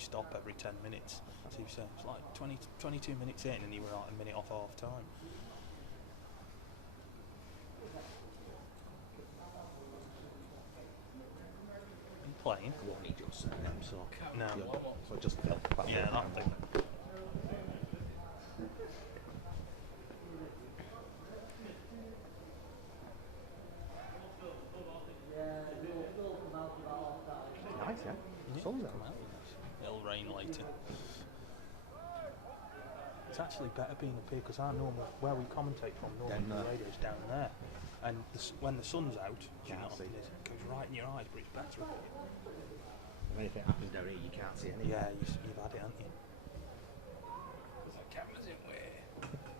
each stop every 10 minutes. So he was saying it's like 22 minutes in, and you were like a minute off half time. Are you playing? I won't need your surname, so No. So just Phil. Yeah, that thing. Nice, yeah. Sun's out. It'll rain later. It's actually better being up here because our normal, where we commentate from, normally the radio's down there. And when the sun's out, it goes right in your eyes, but it's better up here. If anything happens down here, you can't see anything. Yeah, you've had it, haven't you? There's the cameras in way.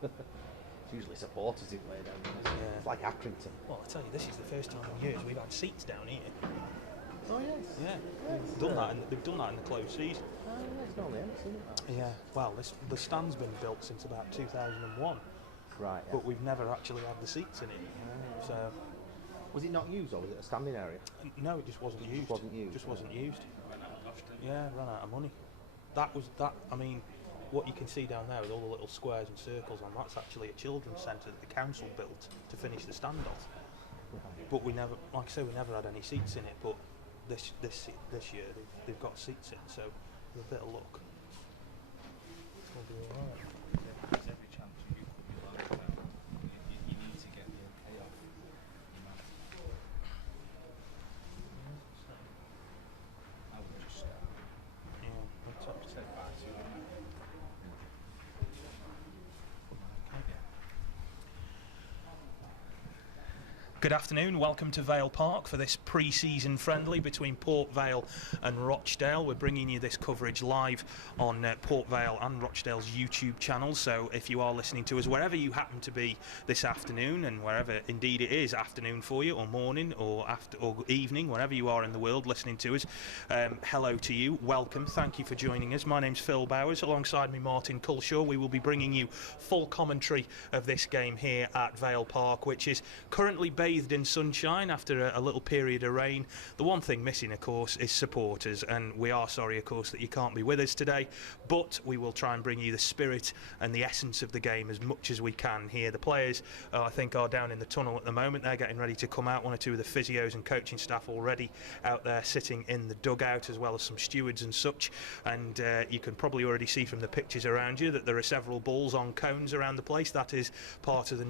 It's usually supporters in way down there. Yeah. It's like Accrington. Well, I tell you, this is the first time in years we've had seats down here. Oh yes. Yeah. They've done that in the closed season. Oh yeah, it's not there, isn't it? Yeah. Well, the stand's been built since about 2001. Right. Yeah. But we've never actually had the seats in it. So. Was it not used, or was it a standing area? No, it just wasn't used. Just wasn't used. Yeah, ran out of money. That. I mean, what you can see down there with all the little squares and circles on, that's actually a children's centre that the council built to finish the stand off. Right. But we never, like I say, we never had any seats in it. But this year they've got seats in, so with a bit of luck, it'll be all right. There's every chance you could be locked out. You need to get the okay off. I would just Say bye to you. Good afternoon, welcome to Vale Park for this pre-season friendly between Port Vale and Rochdale. We're bringing you this coverage live on Port Vale and Rochdale's YouTube channel, so if you are listening to us wherever you happen to be this afternoon, and wherever indeed it is afternoon for you, or morning, or evening, wherever you are in the world listening to us, hello to you, welcome, thank you for joining us. My name's Phil Bowers, alongside me Martin Culshaw. We will be bringing you full commentary of this game here at Vale Park, which is currently bathed in sunshine after a little period of rain. The one thing missing, of course, is supporters, and we are sorry, of course, that you can't be with us today, but we will try and bring you the spirit and the essence of the game as much as we can here. The players, I think, are down in the tunnel at the moment. They're getting ready to come out. One or two of the physios and coaching staff already out there sitting in the dugout, as well as some stewards and such, and you can probably already see from the pictures around you that there are several balls on cones around the place. That is part of the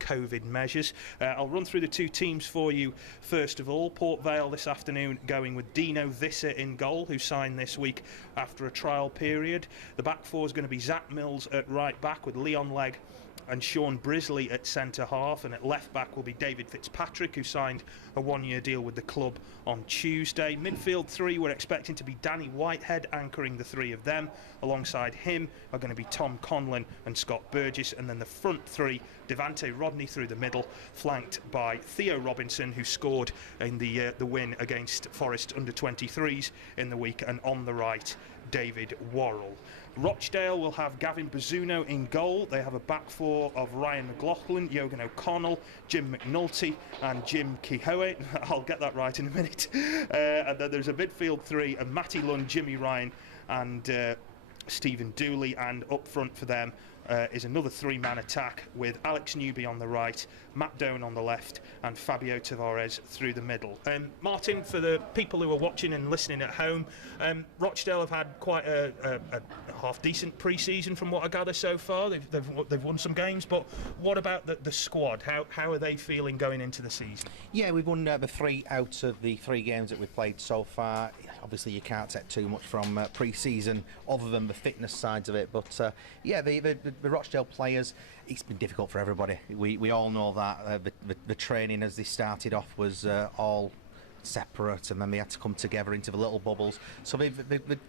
COVID measures. I'll run through the two teams for you. First of all, Port Vale this afternoon going with Dino Visser in goal, who signed this week after a trial period. The back four is going to be Zach Mills at right back with Leon Legg and Sean Brisley at centre half, and at left back will be David Fitzpatrick, who signed a one-year deal with the club on Tuesday. Midfield three, we're expecting to be Danny Whitehead anchoring the three of them. Alongside him are going to be Tom Conlon and Scott Burgess, and then the front three, Devante Rodney through the middle, flanked by Theo Robinson, who scored in the win against Forest under-23s in the week, and on the right, David Worrell. Rochdale will have Gavin Bazzuno in goal. They have a back four of Ryan McLaughlin, Yogan O'Connell, Jim McNulty and Jim Kehoe. I'll get that right in a minute. And then there's a midfield three of Matty Lund, Jimmy Ryan and Stephen Dooley, and up front for them is another three-man attack with Alex Newby on the right, Matt Doan on the left and Fabio Tavares through the middle. Martin, for the people who are watching and listening at home, Rochdale have had quite a half-decent pre-season from what I gather so far. They've won some games, but what about the squad? How are they feeling going into the season? Yeah, we've won the 3 out of the 3 games that we've played so far. Obviously you can't take too much from pre-season other than the fitness sides of it, but yeah, the Rochdale players, it's been difficult for everybody. We all know that the training as they started off was all separate, and then they had to come together into the little bubbles. So they're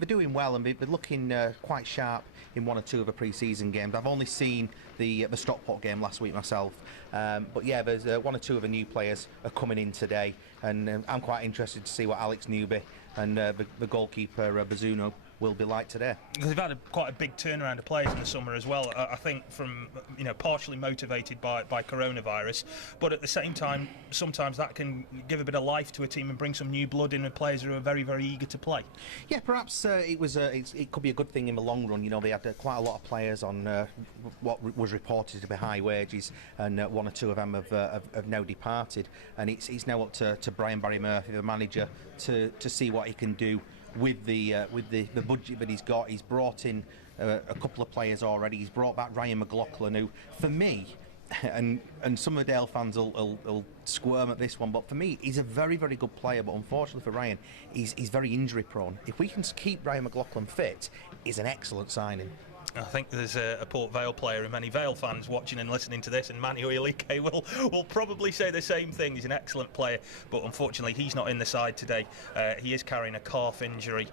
doing well, and they're looking quite sharp in 1 or 2 of the pre-season games. I've only seen the Stockport game last week myself, but yeah, there's 1 or 2 of the new players are coming in today, and I'm quite interested to see what Alex Newby and the goalkeeper Bazzuno will be like today. Because they've had quite a big turnaround of players in the summer as well. I think from partially motivated by coronavirus, but at the same time, sometimes that can give a bit of life to a team and bring some new blood in with players who are very, very eager to play. Yeah, perhaps it could be a good thing in the long run. They had quite a lot of players on what was reported to be high wages, and one or two of them have now departed, and it's now up to Brian Barry Murphy, the manager, to see what he can do with the budget that he's got. He's brought in a couple of players already. He's brought back Ryan McLaughlin, who, for me, and some of the Dale fans will squirm at this one, but for me, he's a very, very good player. But unfortunately for Ryan, he's very injury prone. If we can keep Ryan McLaughlin fit, he's an excellent signing. I think there's a Port Vale player and many Vale fans watching and listening to this, and Manny Oyelike will probably say the same thing. He's an excellent player, but unfortunately he's not in the side today. He is carrying a calf injury.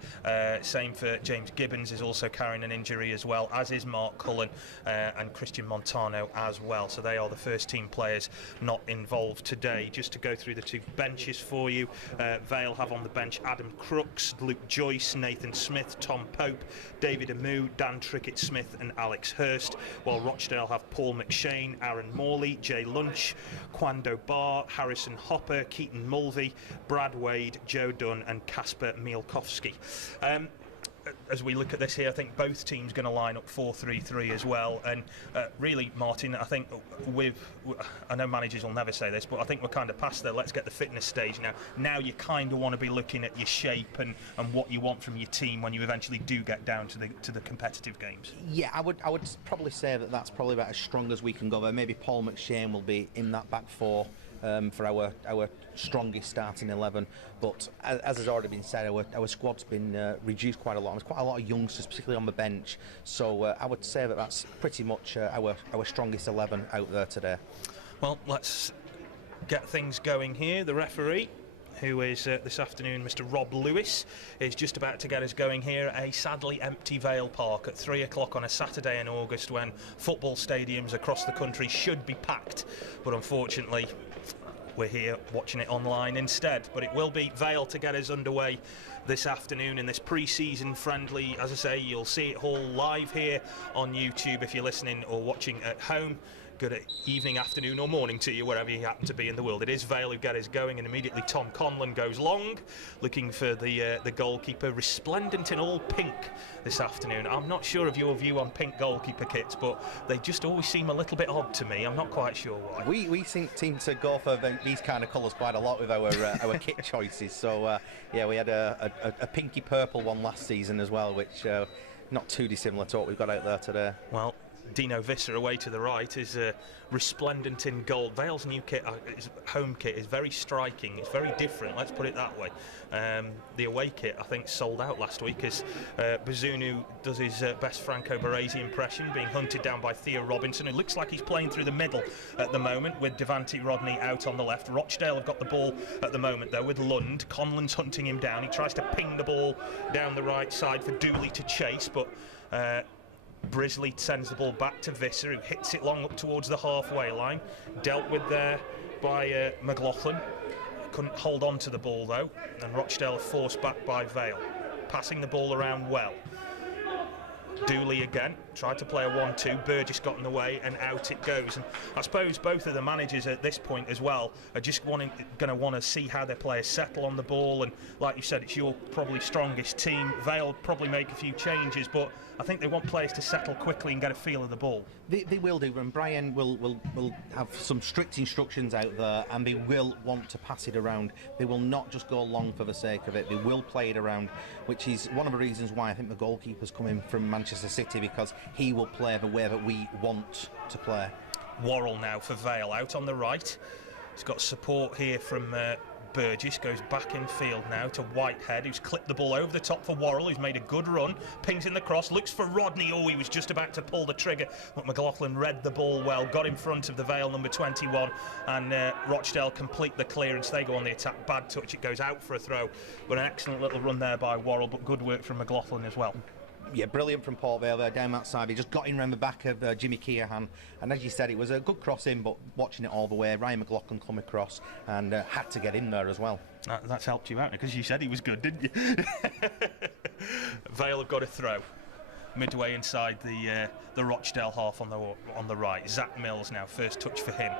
Same for James Gibbons, is also carrying an injury as well, as is Mark Cullen and Christian Montano as well. So they are the first team players not involved today. Just to go through the two benches for you, Vale have on the bench Adam Crooks, Luke Joyce, Nathan Smith, Tom Pope, David Amu, Dan Trickett-Smith and Alex Hurst, while Rochdale have Paul McShane, Aaron Morley, Jay Lunch, Quando Barr, Harrison Hopper, Keaton Mulvey, Brad Wade, Joe Dunn and Kasper Mielkowski. As we look at this here, I think both teams going to line up 4-3-3 as well. And really, Martin, I think I know managers will never say this, but I think we're kind of past there. Let's get the fitness stage now. Now you kind of want to be looking at your shape and what you want from your team when you eventually do get down to the competitive games. Yeah, I would probably say that's probably about as strong as we can go there. Maybe Paul McShane will be in that back four for our strongest starting 11, but as has already been said, our squad's been reduced quite a lot. There's quite a lot of youngsters, particularly on the bench, so I would say that's pretty much our strongest 11 out there today. Well, let's get things going here. The referee, who is this afternoon Mr. Rob Lewis, is just about to get us going here at a sadly empty Vale Park at 3 o'clock on a Saturday in August, when football stadiums across the country should be packed, but unfortunately we're here watching it online instead. But it will be Vale to get us underway this afternoon in this pre-season friendly. As I say, you'll see it all live here on YouTube if you're listening or watching at home. Good evening, afternoon or morning to you, wherever you happen to be in the world. It is Vale who get us going, and immediately Tom Conlon goes long, looking for the goalkeeper, resplendent in all pink this afternoon. I'm not sure of your view on pink goalkeeper kits, but they just always seem a little bit odd to me. I'm not quite sure why. We seem to go for these kind of colours quite a lot with our kit choices. So yeah, we had a pinky purple one last season as well, which not too dissimilar to what we've got out there today. Well, Dino Visser away to the right is resplendent in gold. Vale's new kit, his home kit, is very striking. It's very different, let's put it that way. The away kit, I think, sold out last week as Bazunu does his best Franco Baresi impression, being hunted down by Theo Robinson, who looks like he's playing through the middle at the moment, with Devante Rodney out on the left. Rochdale have got the ball at the moment, though, with Lund. Conlon's hunting him down. He tries to ping the ball down the right side for Dooley to chase, but Brisley sends the ball back to Visser, who hits it long up towards the halfway line. Dealt with there by McLaughlin. Couldn't hold on to the ball though, and Rochdale are forced back by Vale. Passing the ball around well. Dooley again, tried to play a 1-2, Burgess got in the way and out it goes. And I suppose both of the managers at this point as well are just going to want to see how their players settle on the ball, and like you said, it's your probably strongest team. Vale probably make a few changes, but I think they want players to settle quickly and get a feel of the ball. They will do, and Brian will have some strict instructions out there, and they will want to pass it around. They will not just go long for the sake of it. They will play it around, which is one of the reasons why I think the goalkeeper's coming from Manchester City, because he will play the way that we want to play. Worrell now for Vale, out on the right. He's got support here from Burgess, goes back in field now to Whitehead, who's clipped the ball over the top for Worrell, who's made a good run, pings in the cross, looks for Rodney. Oh, he was just about to pull the trigger, but McLaughlin read the ball well, got in front of the Vale number 21, and Rochdale complete the clearance. They go on the attack. Bad touch, it goes out for a throw, but an excellent little run there by Worrell, but good work from McLaughlin as well. Yeah, brilliant from Port Vale there, down that side. He just got in around the back of Jimmy Keohan, and as you said, it was a good cross in, but watching it all the way, Ryan McLaughlin come across and had to get in there as well. That's helped you out, because you said he was good, didn't you? Vale have got a throw midway inside the Rochdale half on the right. Zach Mills now, first touch for him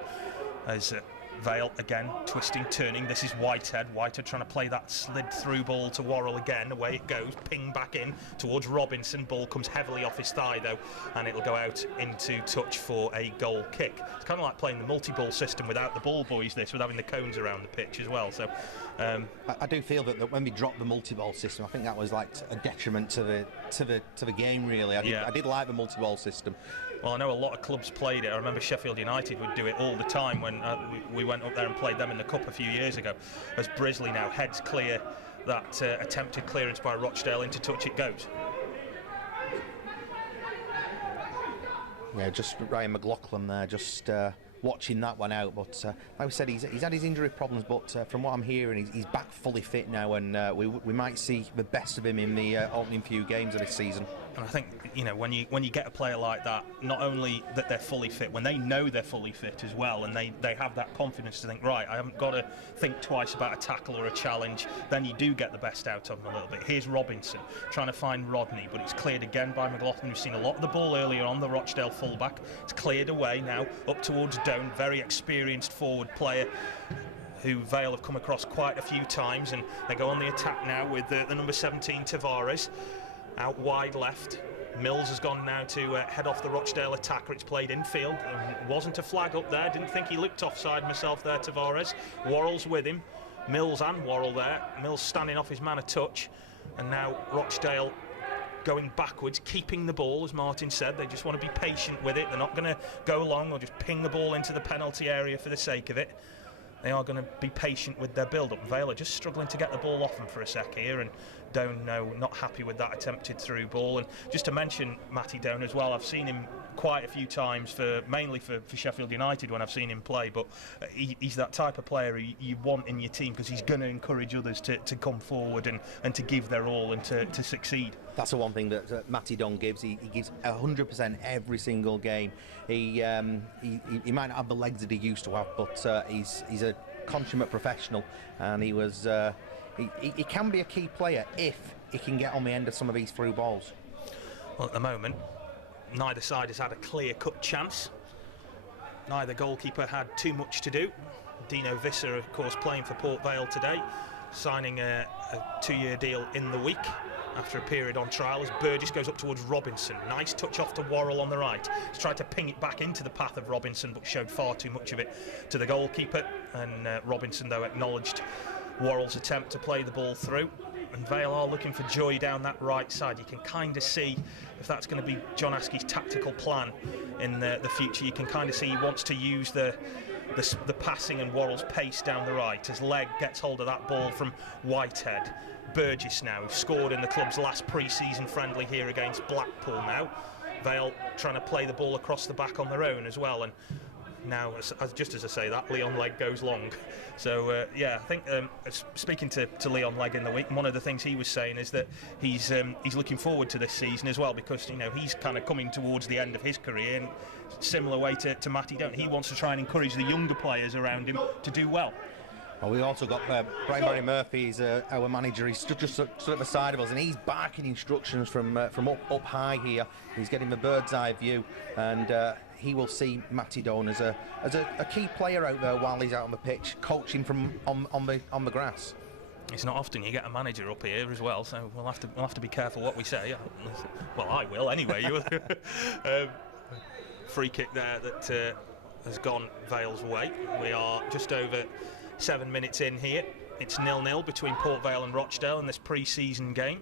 as Vale again twisting, turning. This is Whitehead trying to play that slid through ball to Worrell again. Away it goes, ping back in towards Robinson. Ball comes heavily off his thigh though, and it'll go out into touch for a goal kick. It's kind of like playing the multi-ball system without the ball boys, this, with having the cones around the pitch as well. So I do feel that when we dropped the multi-ball system, I think that was like a detriment to the game really. I did like the multi-ball system. Well, I know a lot of clubs played it. I remember Sheffield United would do it all the time when we went up there and played them in the Cup a few years ago. As Brisley now heads clear that attempted clearance by Rochdale, into touch it goes. Yeah, just Ryan McLaughlin there, just watching that one out. But like we said, he's had his injury problems, but from what I'm hearing, he's back fully fit now, and we might see the best of him in the opening few games of this season. And I think, you know, when you get a player like that, not only that they're fully fit, when they know they're fully fit as well, and they have that confidence to think, right, I haven't got to think twice about a tackle or a challenge, then you do get the best out of them a little bit. Here's Robinson trying to find Rodney, but it's cleared again by McLaughlin, who's seen a lot of the ball earlier on, the Rochdale fullback. It's cleared away now, up towards Doan, very experienced forward player who Vale have come across quite a few times, and they go on the attack now with the number 17, Tavares. Out wide left. Mills has gone now to head off the Rochdale attacker. It's played infield. Wasn't a flag up there. Didn't think he looked offside myself there, Tavares. Worrell's with him. Mills and Worrell there. Mills standing off his man a touch. And now Rochdale going backwards, keeping the ball, as Martin said. They just want to be patient with it. They're not going to go long or just ping the ball into the penalty area for the sake of it. They are going to be patient with their build-up. Vale are just struggling to get the ball off them for a sec here, and Doan, not happy with that attempted through ball. And just to mention Matty Doan as well, I've seen him quite a few times, mainly for Sheffield United when I've seen him play, but he's that type of player you want in your team, because he's going to encourage others to come forward and to give their all and to succeed. That's the one thing that Matty Dunn gives. He gives 100% every single game. He might not have the legs that he used to have, but he's a consummate professional, and he can be a key player if he can get on the end of some of these through balls. Well, at the moment, neither side has had a clear-cut chance. Neither goalkeeper had too much to do. Dino Visser, of course, playing for Port Vale today, signing a 2-year deal in the week after a period on trial, as Burgess goes up towards Robinson. Nice touch off to Worrell on the right. He's tried to ping it back into the path of Robinson, but showed far too much of it to the goalkeeper. And Robinson, though, acknowledged Worrell's attempt to play the ball through. And Vale are looking for joy down that right side. You can kind of see if that's going to be John Askey's tactical plan in the future. You can kind of see he wants to use the passing and Worrell's pace down the right as Legg gets hold of that ball from Whitehead. Burgess now, who scored in the club's last pre-season friendly here against Blackpool now. Vale trying to play the ball across the back on their own as well, and now, just as I say that, Leon Legg goes long. So yeah, I think speaking to Leon Legg in the week, one of the things he was saying is that he's looking forward to this season as well, because he's kind of coming towards the end of his career, and similar way to Matty Doan, he wants to try and encourage the younger players around him to do well. Well, we also got Brian Barry Murphy, he's our manager. He's stood at the side of us, and he's barking instructions from up high here. He's getting the bird's eye view, and he will see Matty Doan as a key player out there while he's out on the pitch, coaching from on the grass. It's not often you get a manager up here as well, so we'll have to be careful what we say. Well, I will anyway. Free kick there that has gone Vale's way. We are just over 7 minutes in here. It's 0-0 between Port Vale and Rochdale in this pre-season game,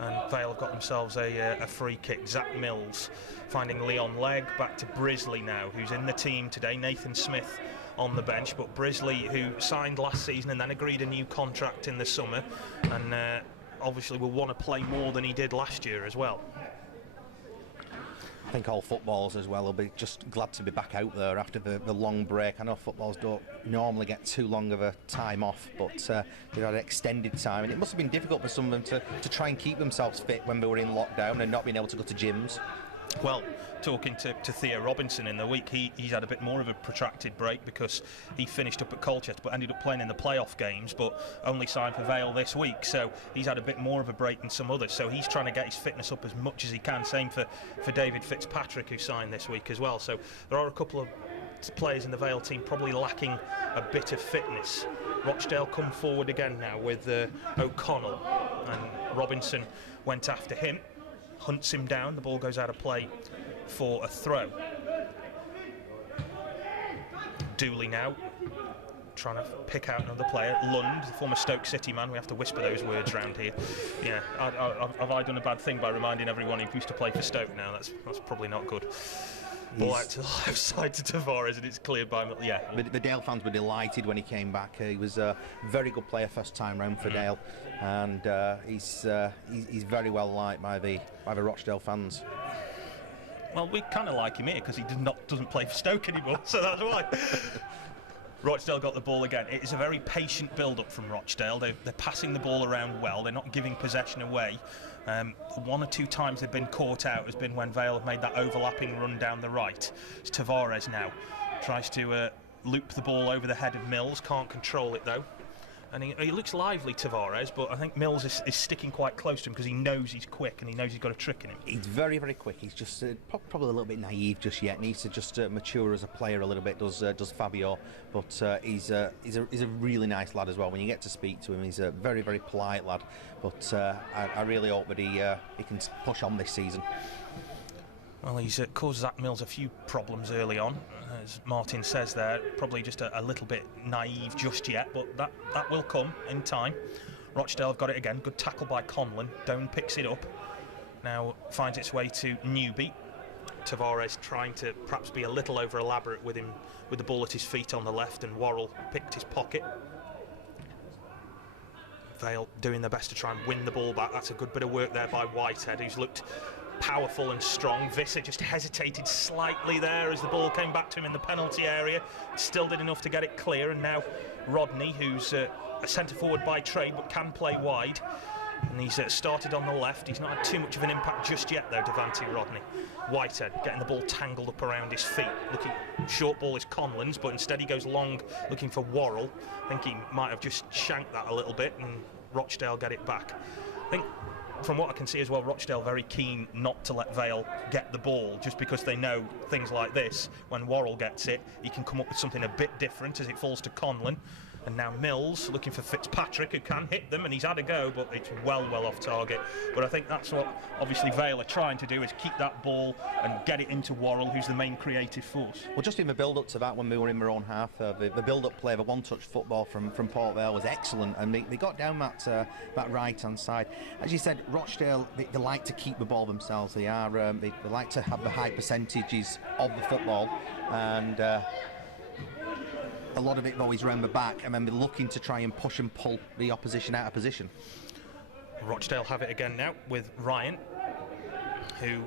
and Vale have got themselves a free kick. Zach Mills finding Leon Legg, back to Brisley now, who's in the team today. Nathan Smith on the bench, but Brisley, who signed last season and then agreed a new contract in the summer, and obviously will want to play more than he did last year as well. I think all footballers as well will be just glad to be back out there after the long break. I know footballers don't normally get too long of a time off, but they've had an extended time, and it must have been difficult for some of them to try and keep themselves fit when they were in lockdown and not being able to go to gyms. Well, talking to Theo Robinson in the week, he's had a bit more of a protracted break because he finished up at Colchester but ended up playing in the playoff games, but only signed for Vale this week, so he's had a bit more of a break than some others, so he's trying to get his fitness up as much as he can. Same for David Fitzpatrick, who signed this week as well. So there are a couple of players in the Vale team probably lacking a bit of fitness. Rochdale come forward again now with O'Connell, and Robinson went after him, hunts him down, the ball goes out of play for a throw. Dooley now trying to pick out another player. Lund, the former Stoke City man, we have to whisper those words round here. Yeah, have I done a bad thing by reminding everyone he used to play for Stoke now? That's probably not good. Ball out to the left side to Tavares, and it's cleared by... Yeah. But the Dale fans were delighted when he came back. He was a very good player first time round for Dale, and he's very well liked by the Rochdale fans. Well, we kind of like him here because he doesn't play for Stoke anymore, so that's why. Rochdale got the ball again. It is a very patient build-up from Rochdale. They're passing the ball around well. They're not giving possession away. One or two times they've been caught out has been when Vale have made that overlapping run down the right. It's Tavares now. Tries to loop the ball over the head of Mills. Can't control it, though. And he looks lively, Tavares, but I think Mills is sticking quite close to him because he knows he's quick and he knows he's got a trick in him. He's very, very quick. He's just probably a little bit naive just yet. Needs to just mature as a player a little bit. Does Fabio? But he's a really nice lad as well. When you get to speak to him, he's a very, very polite lad. But I really hope that he can push on this season. Well, he's caused Zach Mills a few problems early on, as Martin says there. Probably just a little bit naive just yet, but that will come in time. Rochdale have got it again. Good tackle by Conlon. Doan picks it up. Now finds its way to Newby. Tavares trying to perhaps be a little over elaborate with him, with the ball at his feet on the left, and Worrell picked his pocket. Vale doing their best to try and win the ball back. That's a good bit of work there by Whitehead, who's looked powerful and strong. Visser just hesitated slightly there as the ball came back to him in the penalty area. Still did enough to get it clear, and now Rodney, who's a centre forward by trade but can play wide, and he's started on the left. He's not had too much of an impact just yet though, Devante Rodney. Whitehead getting the ball tangled up around his feet. Looking, short ball is Conlon's, but instead he goes long looking for Worrell. I think he might have just shanked that a little bit, and Rochdale get it back. I think from what I can see as well, Rochdale very keen not to let Vale get the ball, just because they know things like this. When Worrell gets it, he can come up with something a bit different as it falls to Conlon. And now Mills looking for Fitzpatrick, who can hit them, and he's had a go, but it's well off target. But I think that's what obviously Vale are trying to do, is keep that ball and get it into Worrell, who's the main creative force. Well, just in the build-up to that, when we were in our own half, the build-up play, the one-touch football from Port Vale was excellent, and they got down that right-hand side. As you said, Rochdale, they like to keep the ball themselves. They like to have the high percentages of the football, and a lot of it always round the back, and then they're looking to try and push and pull the opposition out of position. Rochdale have it again now with Ryan, who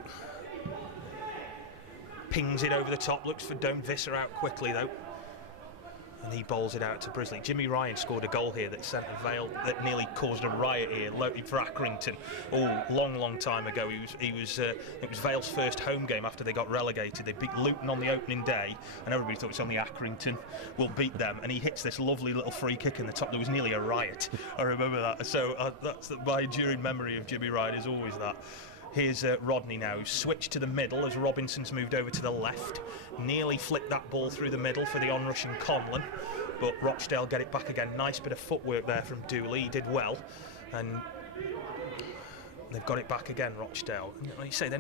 pings it over the top, looks for Doan. Visser out quickly though, and he bowls it out to Brisley. Jimmy Ryan scored a goal here that sent Vale, that nearly caused a riot here for Accrington. Long time ago. It was Vale's first home game after they got relegated. They beat Luton on the opening day, and everybody thought it's only Accrington will beat them. And he hits this lovely little free kick in the top. There was nearly a riot. I remember that. So that's my enduring memory of Jimmy Ryan, is always that. Here's Rodney now, who's switched to the middle as Robinson's moved over to the left. Nearly flicked that ball through the middle for the onrushing Conlon, but Rochdale get it back again. Nice bit of footwork there from Dooley. He did well, and they've got it back again, Rochdale. Like you say, they're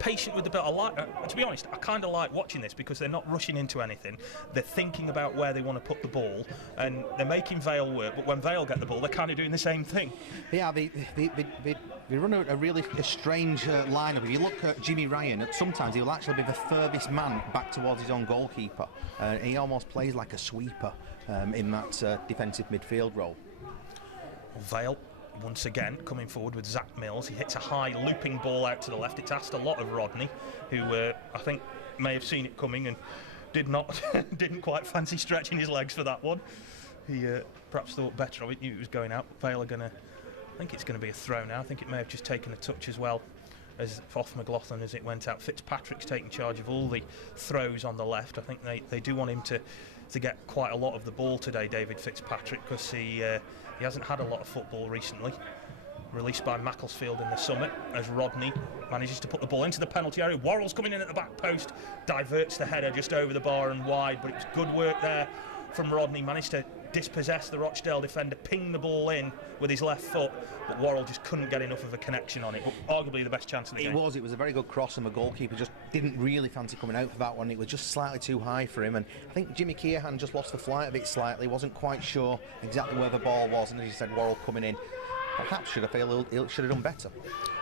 patient with the ball. To be honest, I kind of like watching this because they're not rushing into anything. They're thinking about where they want to put the ball, and they're making Vale work. But when Vale get the ball, they're kind of doing the same thing. Yeah, they run a really strange lineup. If you look at Jimmy Ryan, sometimes he will actually be the furthest man back towards his own goalkeeper. He almost plays like a sweeper in that defensive midfield role. Vale once again coming forward with Zach Mills. He hits a high looping ball out to the left. It's asked a lot of Rodney, who I think may have seen it coming and didn't quite fancy stretching his legs for that one. He perhaps thought better of it, knew it was going out. Vale are going to, I think it's going to be a throw now. I think it may have just taken a touch as well as off McLaughlin as it went out. Fitzpatrick's taking charge of all the throws on the left. I think they do want him to get quite a lot of the ball today, David Fitzpatrick, because he hasn't had a lot of football recently. Released by Macclesfield in the Summit as Rodney manages to put the ball into the penalty area. Worrell's coming in at the back post, diverts the header just over the bar and wide, but it was good work there from Rodney. Managed to dispossess the Rochdale defender, ping the ball in with his left foot, but Worrell just couldn't get enough of a connection on it. But arguably the best chance of the game. It was a very good cross, and the goalkeeper just didn't really fancy coming out for that one. It was just slightly too high for him, and I think Jimmy Keohan just lost the flight a bit slightly, wasn't quite sure exactly where the ball was, and as you said, Worrell coming in. Perhaps should have done better.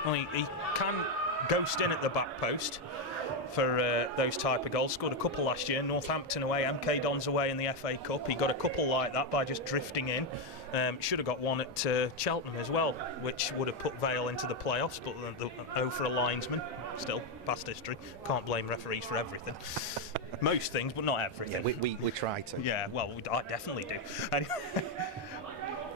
Well, he can ghost in at the back post for those type of goals. Scored a couple last year, Northampton away, MK Dons away in the FA Cup. He got a couple like that by just drifting in. Should have got one at Cheltenham as well, which would have put Vale into the playoffs, but the for a linesman. Still, past history. Can't blame referees for everything. Most things, but not everything. Yeah, we try to. Yeah, well, I definitely do. Anyway,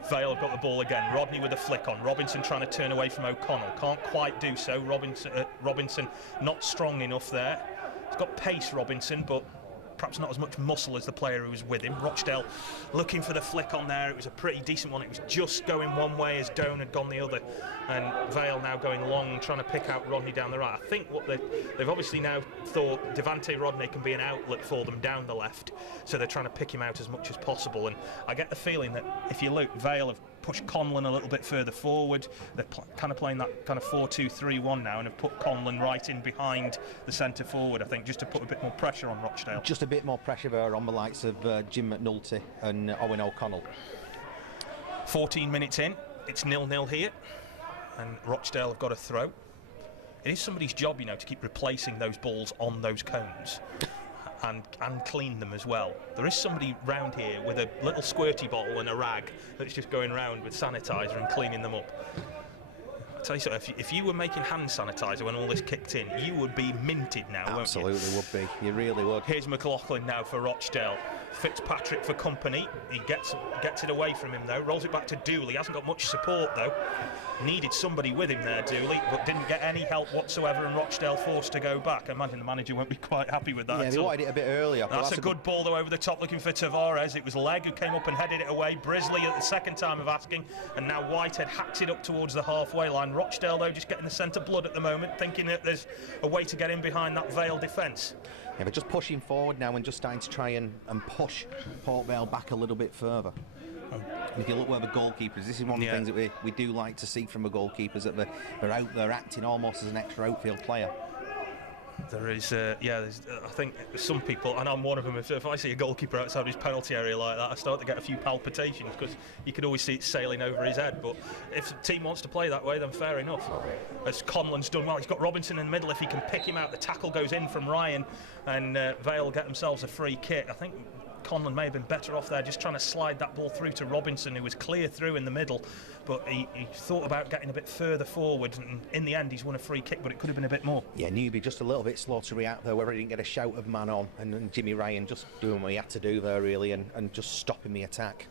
Vale have got the ball again. Rodney with a flick on. Robinson trying to turn away from O'Connell. Can't quite do so. Robinson not strong enough there. He's got pace, Robinson, but perhaps not as much muscle as the player who was with him. Rochdale looking for the flick on there. It was a pretty decent one. It was just going one way as Doan had gone the other. And Vale now going long, trying to pick out Rodney down the right. I think what they've obviously now thought Devante Rodney can be an outlet for them down the left. So they're trying to pick him out as much as possible. And I get the feeling that if you look, Vale have pushed Conlon a little bit further forward. They're kind of playing that kind of 4-2-3-1 now, and have put Conlon right in behind the centre forward, I think, just to put a bit more pressure on Rochdale. Just a bit more pressure there on the likes of Jim McNulty and Owen O'Connell. 14 minutes in, it's 0-0 here, and Rochdale have got a throw. It is somebody's job, to keep replacing those balls on those cones. And clean them as well. There is somebody round here with a little squirty bottle and a rag that's just going round with sanitizer and cleaning them up. I'll tell you so, if you were making hand sanitizer when all this kicked in, you would be minted now, Absolutely won't you? Would be. You really would. Here's McLaughlin now for Rochdale. Fitzpatrick for company. He gets it away from him though. Rolls it back to Dooley. Hasn't got much support though. Needed somebody with him there, Dooley, but didn't get any help whatsoever, and Rochdale forced to go back. I imagine the manager won't be quite happy with that. Yeah, they wanted it a bit earlier. That's a good ball though over the top, looking for Tavares. It was Legg who came up and headed it away. Brisley at the second time of asking, and now Whitehead hacks it up towards the halfway line. Rochdale though just getting the centre blood at the moment, thinking that there's a way to get in behind that Vale defence. Yeah, but just pushing forward now and just starting to try and push Port Vale back a little bit further. And if you look where the goalkeepers, this is one of the things that we do like to see from the goalkeepers, that they're out there acting almost as an extra outfield player. There is, there's, I think some people, and I'm one of them, if I see a goalkeeper outside his penalty area like that, I start to get a few palpitations, because you could always see it sailing over his head. But if the team wants to play that way, then fair enough. As Conlon's done well, he's got Robinson in the middle. If he can pick him out, the tackle goes in from Ryan, and Vale get themselves a free kick. I think Conlon may have been better off there, just trying to slide that ball through to Robinson, who was clear through in the middle, but he thought about getting a bit further forward, and in the end he's won a free kick, but it could have been a bit more. Yeah, Newby just a little bit slow to react there, whether he didn't get a shout of man on, and Jimmy Ryan just doing what he had to do there really, and just stopping the attack.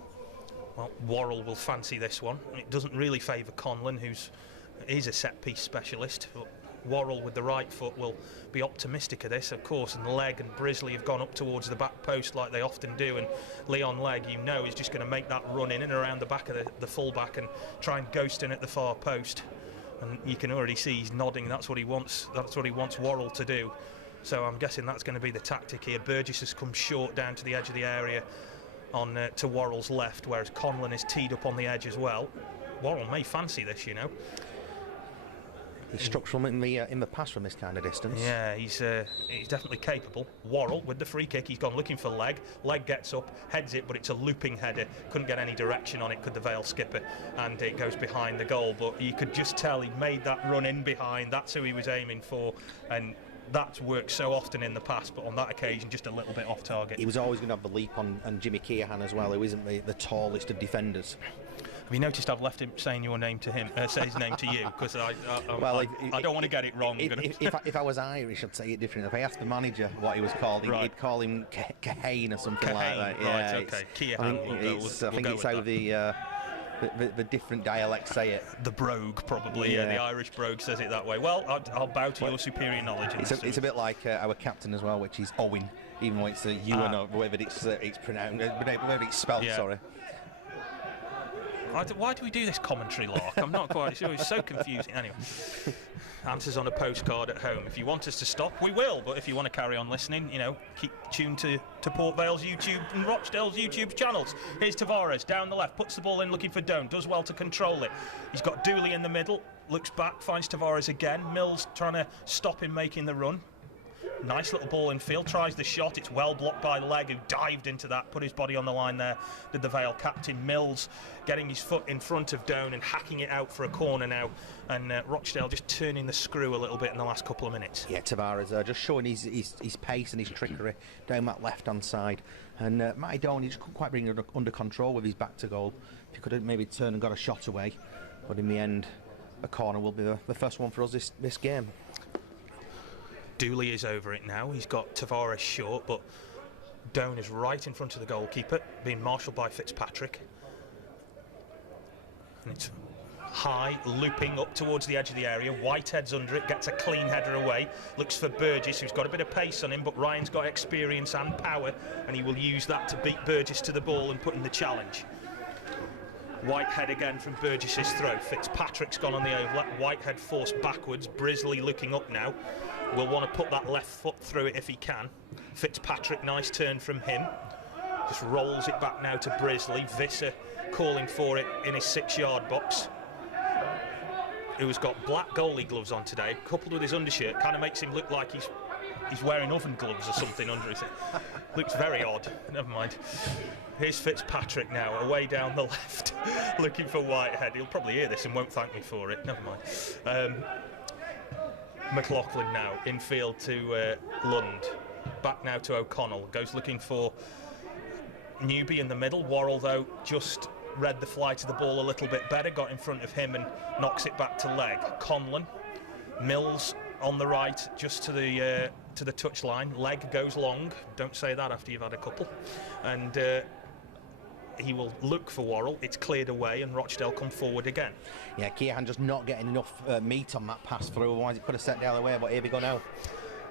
Well, Worrell will fancy this one. It doesn't really favour Conlon, he's a set-piece specialist, but Worrell with the right foot will be optimistic of this, of course, and Legg and Brisley have gone up towards the back post like they often do, and Leon Legg, is just going to make that run in and around the back of the full-back and try and ghost in at the far post. And you can already see he's nodding. That's what he wants Worrell to do. So I'm guessing that's going to be the tactic here. Burgess has come short down to the edge of the area on to Worrell's left, whereas Conlon is teed up on the edge as well. Worrell may fancy this, He struck from in the pass from this kind of distance. Yeah, he's definitely capable. Worrell with the free kick, he's gone looking for Legg. Legg gets up, heads it, but it's a looping header. Couldn't get any direction on it, could the Vale skipper, and it goes behind the goal. But you could just tell he made that run in behind. That's who he was aiming for, and that's worked so often in the past, but on that occasion just a little bit off target. He was always going to have the leap on Jimmy Keohan as well, who isn't the tallest of defenders. Have you noticed I've left him saying your name to him, say his name to you, because I don't want to get it wrong. If I was Irish, I'd say it differently. If I asked the manager what he was called, he'd call him Kahane or something like that. Yeah, right, okay. Keohan, I think it's how the different dialects say it. The brogue, probably. Yeah, the Irish brogue says it that way. Well, I'll bow to your superior knowledge. It's a bit like our captain as well, which is Owen, even though it's Ewan or whatever it's pronounced, whatever it's spelled. Yeah. Sorry. Why do we do this commentary lark? I'm not quite sure. It's so confusing. Anyway, answers on a postcard at home. If you want us to stop, we will. But if you want to carry on listening, keep tuned to Port Vale's YouTube and Rochdale's YouTube channels. Here's Tavares down the left, puts the ball in looking for Doan, does well to control it. He's got Dooley in the middle, looks back, finds Tavares again. Mills trying to stop him making the run. Nice little ball in field, tries the shot, it's well blocked by Legg, who dived into that, put his body on the line there, did the Vale captain. Mills getting his foot in front of Doan and hacking it out for a corner now, and Rochdale just turning the screw a little bit in the last couple of minutes. Yeah, Tavares just showing his pace and his trickery down that left-hand side, and Matty Doan, he just couldn't quite bring it under control with his back to goal. If he could have maybe turned and got a shot away, but in the end, a corner will be the first one for us this game. Dooley is over it now. He's got Tavares short, but Doan is right in front of the goalkeeper, being marshalled by Fitzpatrick. And it's high, looping up towards the edge of the area. Whitehead's under it, gets a clean header away. Looks for Burgess, who's got a bit of pace on him, but Ryan's got experience and power, and he will use that to beat Burgess to the ball and put in the challenge. Whitehead again from Burgess's throw. Fitzpatrick's gone on the overlap. Whitehead forced backwards. Brisley looking up now. Will want to put that left foot through it if he can. Fitzpatrick, nice turn from him. Just rolls it back now to Brisley. Visser calling for it in his 6-yard box. Who's got black goalie gloves on today, coupled with his undershirt, kind of makes him look like he's wearing oven gloves or something under his. Looks very odd. Never mind. Here's Fitzpatrick now, away down the left, looking for Whitehead. He'll probably hear this and won't thank me for it. Never mind. McLaughlin now, infield to Lund. Back now to O'Connell. Goes looking for Newby in the middle. Worrell, though, just read the flight of the ball a little bit better, got in front of him and knocks it back to Legg. Conlon. Mills on the right, just to the touchline. Legg goes long. Don't say that after you've had a couple. And he will look for Worrell. It's cleared away, and Rochdale come forward again. Yeah, Keohan just not getting enough meat on that pass through, otherwise it could have set the other way, but here we go now.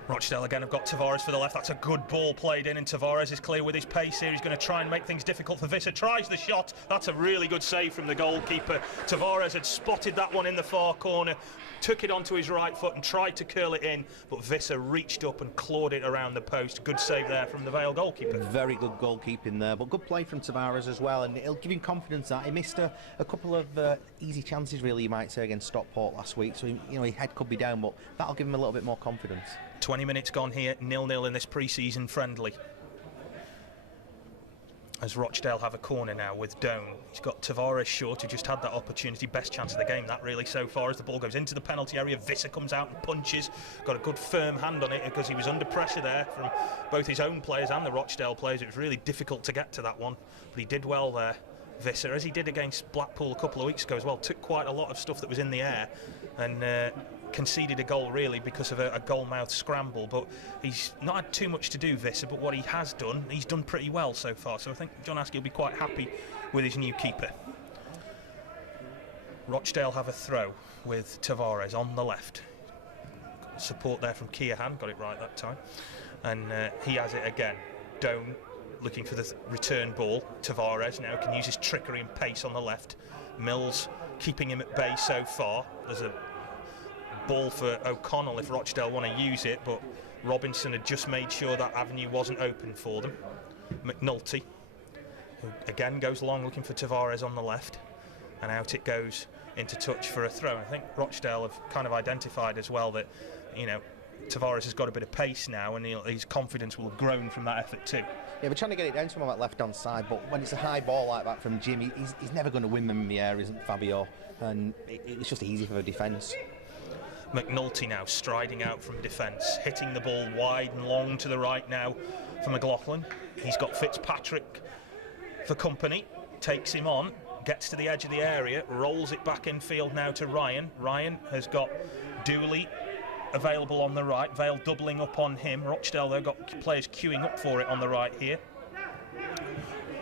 Rochdale again have got Tavares for the left. That's a good ball played in, and Tavares is clear with his pace here. He's going to try and make things difficult for Visser. Tries the shot. That's a really good save from the goalkeeper. Tavares had spotted that one in the far corner, took it onto his right foot and tried to curl it in, but Visser reached up and clawed it around the post. Good save there from the Vale goalkeeper. Very good goalkeeping there, but good play from Tavares as well, and it'll give him confidence that he missed a couple of easy chances, really, you might say, against Stockport last week, so his head could be down, but that'll give him a little bit more confidence. 20 minutes gone here, 0-0 in this pre-season friendly. As Rochdale have a corner now with Doan. He's got Tavares short, who just had that opportunity. Best chance of the game, that really, so far, as the ball goes into the penalty area. Visser comes out and punches. Got a good firm hand on it because he was under pressure there from both his own players and the Rochdale players. It was really difficult to get to that one, but he did well there, Visser, as he did against Blackpool a couple of weeks ago as well. Took quite a lot of stuff that was in the air and conceded a goal really because of a goal-mouth scramble, but he's not had too much to do, Visser, but what he has done, he's done pretty well so far, so I think John Askey will be quite happy with his new keeper. Rochdale have a throw with Tavares on the left. Support there from Keohan, got it right that time, and he has it again. Doan looking for the return ball. Tavares now can use his trickery and pace on the left. Mills keeping him at bay so far. There's a ball for O'Connell if Rochdale want to use it, but Robinson had just made sure that avenue wasn't open for them. McNulty, who again goes long looking for Tavares on the left, and out it goes into touch for a throw. I think Rochdale have kind of identified as well that, Tavares has got a bit of pace now, and his confidence will have grown from that effort too. Yeah, we're trying to get it down to him on that left-hand side, but when it's a high ball like that from Jim, he's never going to win them in the air, isn't Fabio? And it's just easy for the defence. McNulty now striding out from defence, hitting the ball wide and long to the right now for McLaughlin. He's got Fitzpatrick for company, takes him on, gets to the edge of the area, rolls it back in field now to Ryan. Ryan has got Dooley available on the right, Vale doubling up on him. Rochdale, though, got players queuing up for it on the right here.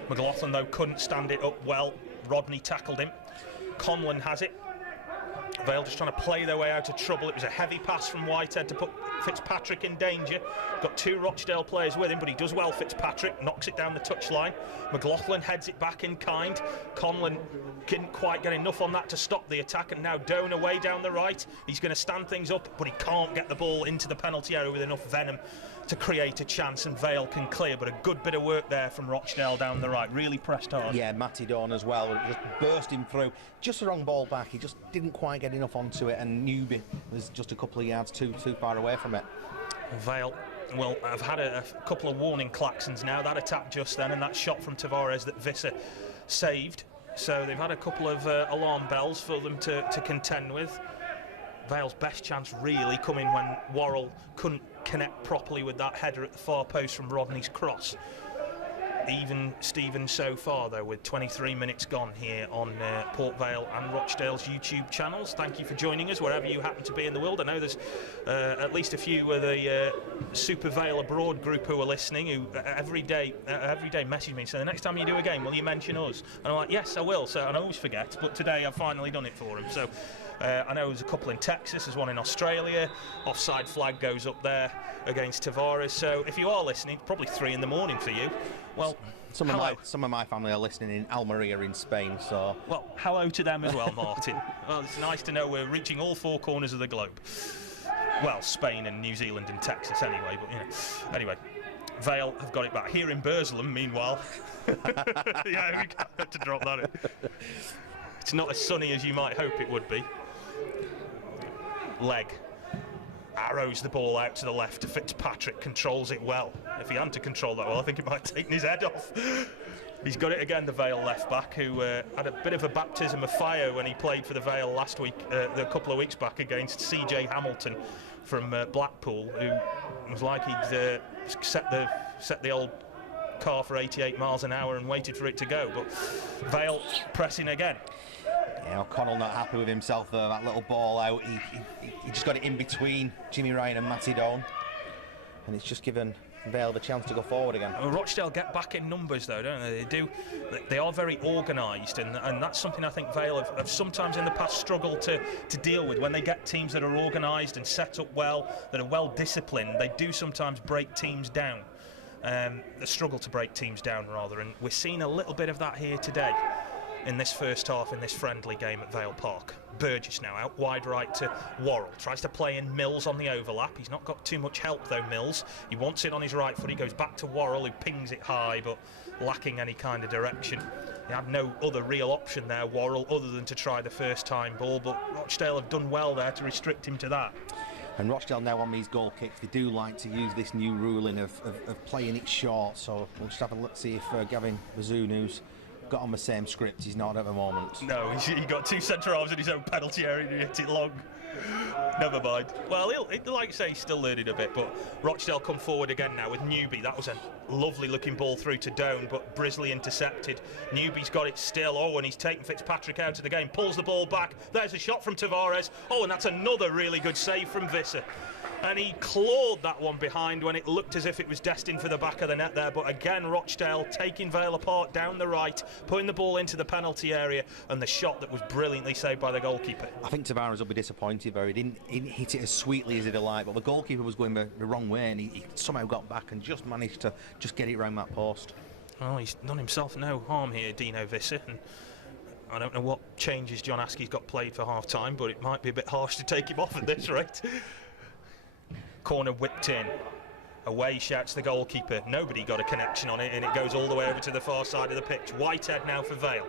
McLaughlin, though, couldn't stand it up well Rodney tackled him. Conlon has it. Vale just trying to play their way out of trouble. It was a heavy pass from Whitehead to put Fitzpatrick in danger. Got 2 Rochdale players with him, but he does well, Fitzpatrick. Knocks it down the touchline. McLaughlin heads it back in kind. Conlon didn't quite get enough on that to stop the attack, and now Doan away down the right. He's going to stand things up, but he can't get the ball into the penalty area with enough venom to create a chance, and Vale can clear. But a good bit of work there from Rochdale down the right. Really pressed hard. Yeah, Matty Dawn as well, just bursting through. Just the wrong ball back. He just didn't quite get enough onto it, and Newby was just a couple of yards too far away from it. Vale, well, I've had a couple of warning klaxons now. That attack just then, and that shot from Tavares that Visser saved. So they've had a couple of alarm bells for them to contend with. Vale's best chance really coming when Worrell couldn't connect properly with that header at the far post from Rodney's cross. Even Steven so far, though, with 23 minutes gone here on Port Vale and Rochdale's YouTube channels. Thank you for joining us wherever you happen to be in the world. I know there's at least a few of the Super Vale Abroad group who are listening, who every day message me, so the next time you do a game, will you mention us? And I'm like, yes, I will. So, and I always forget, but today I've finally done it for them. So I know there's a couple in Texas, there's one in Australia. Offside flag goes up there against Tavares. So if you are listening, probably 3 in the morning for you. Well, some of my family are listening in Almeria in Spain, so... Well, hello to them as well, Martin. Well, it's nice to know we're reaching all 4 corners of the globe. Well, Spain and New Zealand and Texas anyway, but, you know. Anyway, Vale have got it back. Here in Burslem, meanwhile... yeah, we had to drop that in. It's not as sunny as you might hope it would be. Leg. Arrows the ball out to the left to Fitzpatrick, controls it well. If he hadn't to control that well, I think he might have taken his head off. He's got it again, the Vale left back, who had a bit of a baptism of fire when he played for the Vale last week, a couple of weeks back against CJ Hamilton from Blackpool, who was like he'd set the old car for 88 miles an hour and waited for it to go. But Vale pressing again. Yeah, O'Connell not happy with himself though, that little ball out. He just got it in between Jimmy Ryan and Matty Dawn, and it's just given Vale the chance to go forward again. Well, Rochdale get back in numbers though, don't they? They are very organised, and that's something I think Vale have sometimes in the past struggled to deal with. When they get teams that are organised and set up well, that are well disciplined, they do sometimes break teams down. They struggle to break teams down rather, and we're seeing a little bit of that here today in this first half in this friendly game at Vale Park. Burgess now out wide right to Worrell. Tries to play in Mills on the overlap. He's not got too much help though, Mills. He wants it on his right foot. He goes back to Worrell, who pings it high, but lacking any kind of direction. He had no other real option there, Worrell, other than to try the first time ball, but Rochdale have done well there to restrict him to that. And Rochdale now on these goal kicks, they do like to use this new ruling of playing it short, so we'll just have a look, see if Gavin Bazoon, who's got on the same script, he's not at the moment. No, he got 2 centre halves in his own penalty area and he hit it long. Never mind. Well, he'll like you say, he's still learning a bit, but Rochdale come forward again now with Newby. That was a lovely looking ball through to Doan, but Brisley intercepted. Newby's got it still. Oh, and he's taken Fitzpatrick out of the game, pulls the ball back. There's a shot from Tavares. Oh, and that's another really good save from Visser. And he clawed that one behind when it looked as if it was destined for the back of the net there. But again, Rochdale taking Vale apart down the right, putting the ball into the penalty area, and the shot that was brilliantly saved by the goalkeeper. I think Tavares will be disappointed there. He didn't hit it as sweetly as he'd have liked, but the goalkeeper was going the wrong way, and he somehow got back and just managed to just get it round that post. Well, he's done himself no harm here, Dino Visser. And I don't know what changes John Askey's got played for half-time, but it might be a bit harsh to take him off at this rate. Corner whipped in. Away shouts the goalkeeper. Nobody got a connection on it, and it goes all the way over to the far side of the pitch. Whitehead now for Vale.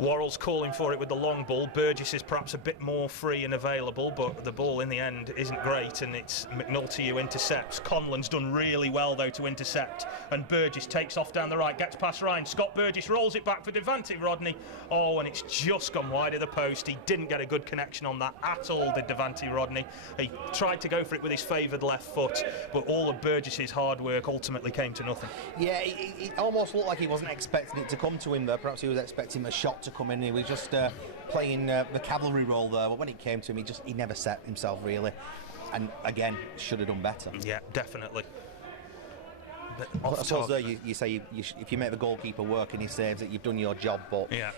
Worrell's calling for it with the long ball. Burgess is perhaps a bit more free and available, but the ball in the end isn't great, and it's McNulty who intercepts. Conlon's done really well, though, to intercept, and Burgess takes off down the right, gets past Ryan. Scott Burgess rolls it back for Devante Rodney. Oh, and it's just gone wide of the post. He didn't get a good connection on that at all, did Devante Rodney. He tried to go for it with his favoured left foot, but all of Burgess's hard work ultimately came to nothing. Yeah, it almost looked like he wasn't expecting it to come to him there. Perhaps he was expecting a shot to come in. He was just playing the cavalry role there, but when it came to him, he never set himself really, and again should have done better. Yeah, definitely. I suppose you say if you make the goalkeeper work and he saves it, you've done your job. But yeah.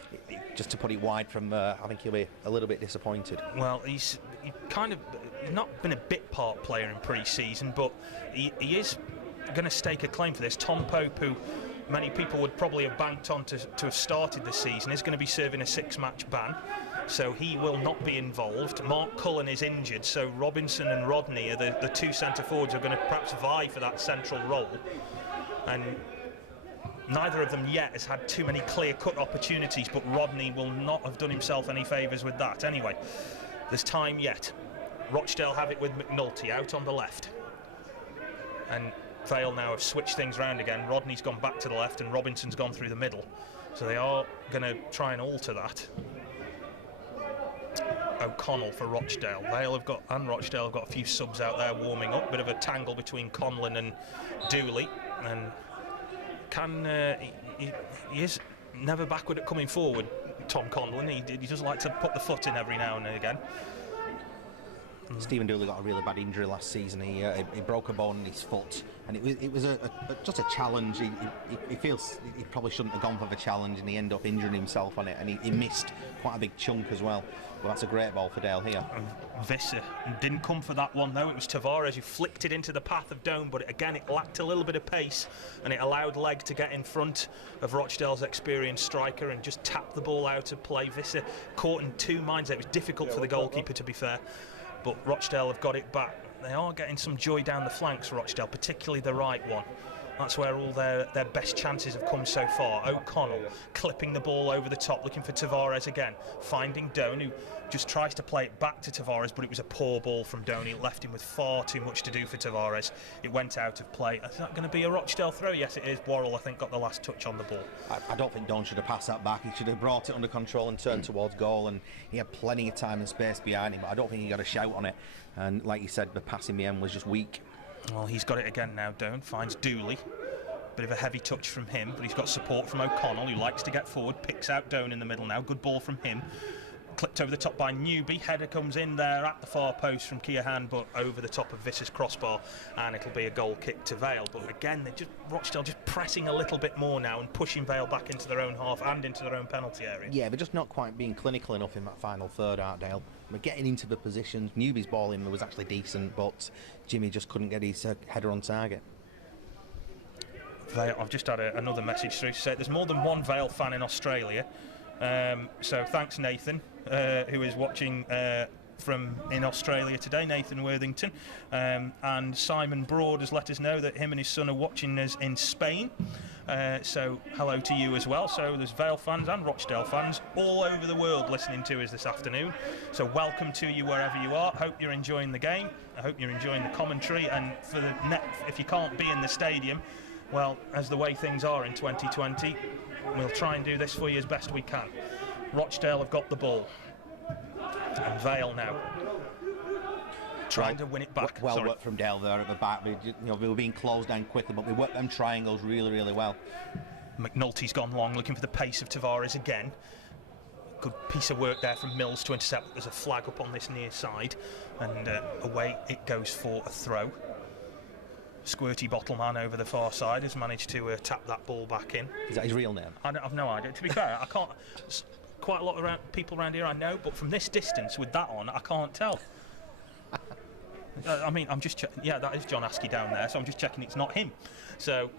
Just to put it wide from there, I think he'll be a little bit disappointed. Well, he's not been a bit part player in pre-season, but he is going to stake a claim for this. Tom Pope, who many people would probably have banked on to have started the season, is going to be serving a 6-match ban, so he will not be involved. Mark Cullen is injured, so Robinson and Rodney are the two centre forwards who are going to perhaps vie for that central role, and neither of them yet has had too many clear-cut opportunities, but Rodney will not have done himself any favours with that. Anyway, there's time yet. Rochdale have it with McNulty out on the left, and Vale now have switched things around again. Rodney's gone back to the left and Robinson's gone through the middle, so they are going to try and alter that. O'Connell for Rochdale. Rochdale have got a few subs out there warming up. Bit of a tangle between Conlon and Dooley, and he is never backward at coming forward. Tom Conlon, he does like to put the foot in every now and again. Stephen Dooley got a really bad injury last season. He broke a bone in his foot, and it was just a challenge. He feels he probably shouldn't have gone for the challenge, and he ended up injuring himself on it, and he missed quite a big chunk as well. But that's a great ball for Dale here. Visser didn't come for that one though. It was Tavares who flicked it into the path of Doan, but again it lacked a little bit of pace, and it allowed Legg to get in front of Rochdale's experienced striker and just tap the ball out of play. Visser caught in two minds. It was difficult for the goalkeeper, to be fair, but Rochdale have got it back. They are getting some joy down the flanks, Rochdale, particularly the right one. That's where all their best chances have come so far. O'Connell clipping the ball over the top, looking for Tavares again, finding Doan, who just tries to play it back to Tavares, but it was a poor ball from Doan. It left him with far too much to do for Tavares. It went out of play. Is that going to be a Rochdale throw? Yes, it is. Worrell, I think, got the last touch on the ball. I don't think Doan should have passed that back. He should have brought it under control and turned towards goal, and he had plenty of time and space behind him, but I don't think he got a shout on it. And like you said, the pass in the end was just weak. Well, he's got it again now. Doan finds Dooley. Bit of a heavy touch from him, but he's got support from O'Connell, who likes to get forward, picks out Doan in the middle now. Good ball from him. Clipped over the top by Newby. Header comes in there at the far post from Keohane, but over the top of Visser's crossbar, and it'll be a goal kick to Vale. But again, Rochdale just pressing a little bit more now and pushing Vale back into their own half and into their own penalty area. Yeah, they're just not quite being clinical enough in that final third, Artdale. We're getting into the positions. Newby's ball in was actually decent, but Jimmy just couldn't get his header on target. Vale, I've just had another message through to say there's more than one Vale fan in Australia. So thanks, Nathan, who is watching from in Australia today, Nathan Worthington. And Simon Broad has let us know that him and his son are watching us in Spain. So hello to you as well. So there's Vale fans and Rochdale fans all over the world listening to us this afternoon. So welcome to you wherever you are. Hope you're enjoying the game. I hope you're enjoying the commentary. And for the if you can't be in the stadium, well, as the way things are in 2020, we'll try and do this for you as best we can. Rochdale have got the ball. And Vale now trying to win it back. Well worked from Dale there at the back. They were being closed down quickly, but they worked them triangles really, really well. McNulty's gone long, looking for the pace of Tavares again. Good piece of work there from Mills to intercept. There's a flag up on this near side, and away it goes for a throw. Squirty Bottle Man over the far side has managed to tap that ball back in. Is that his real name? I've no idea. To be fair, I can't. Quite a lot of people around here I know, but from this distance with that on, I can't tell. I mean, I'm just yeah, that is John Askey down there, so I'm just checking it's not him. So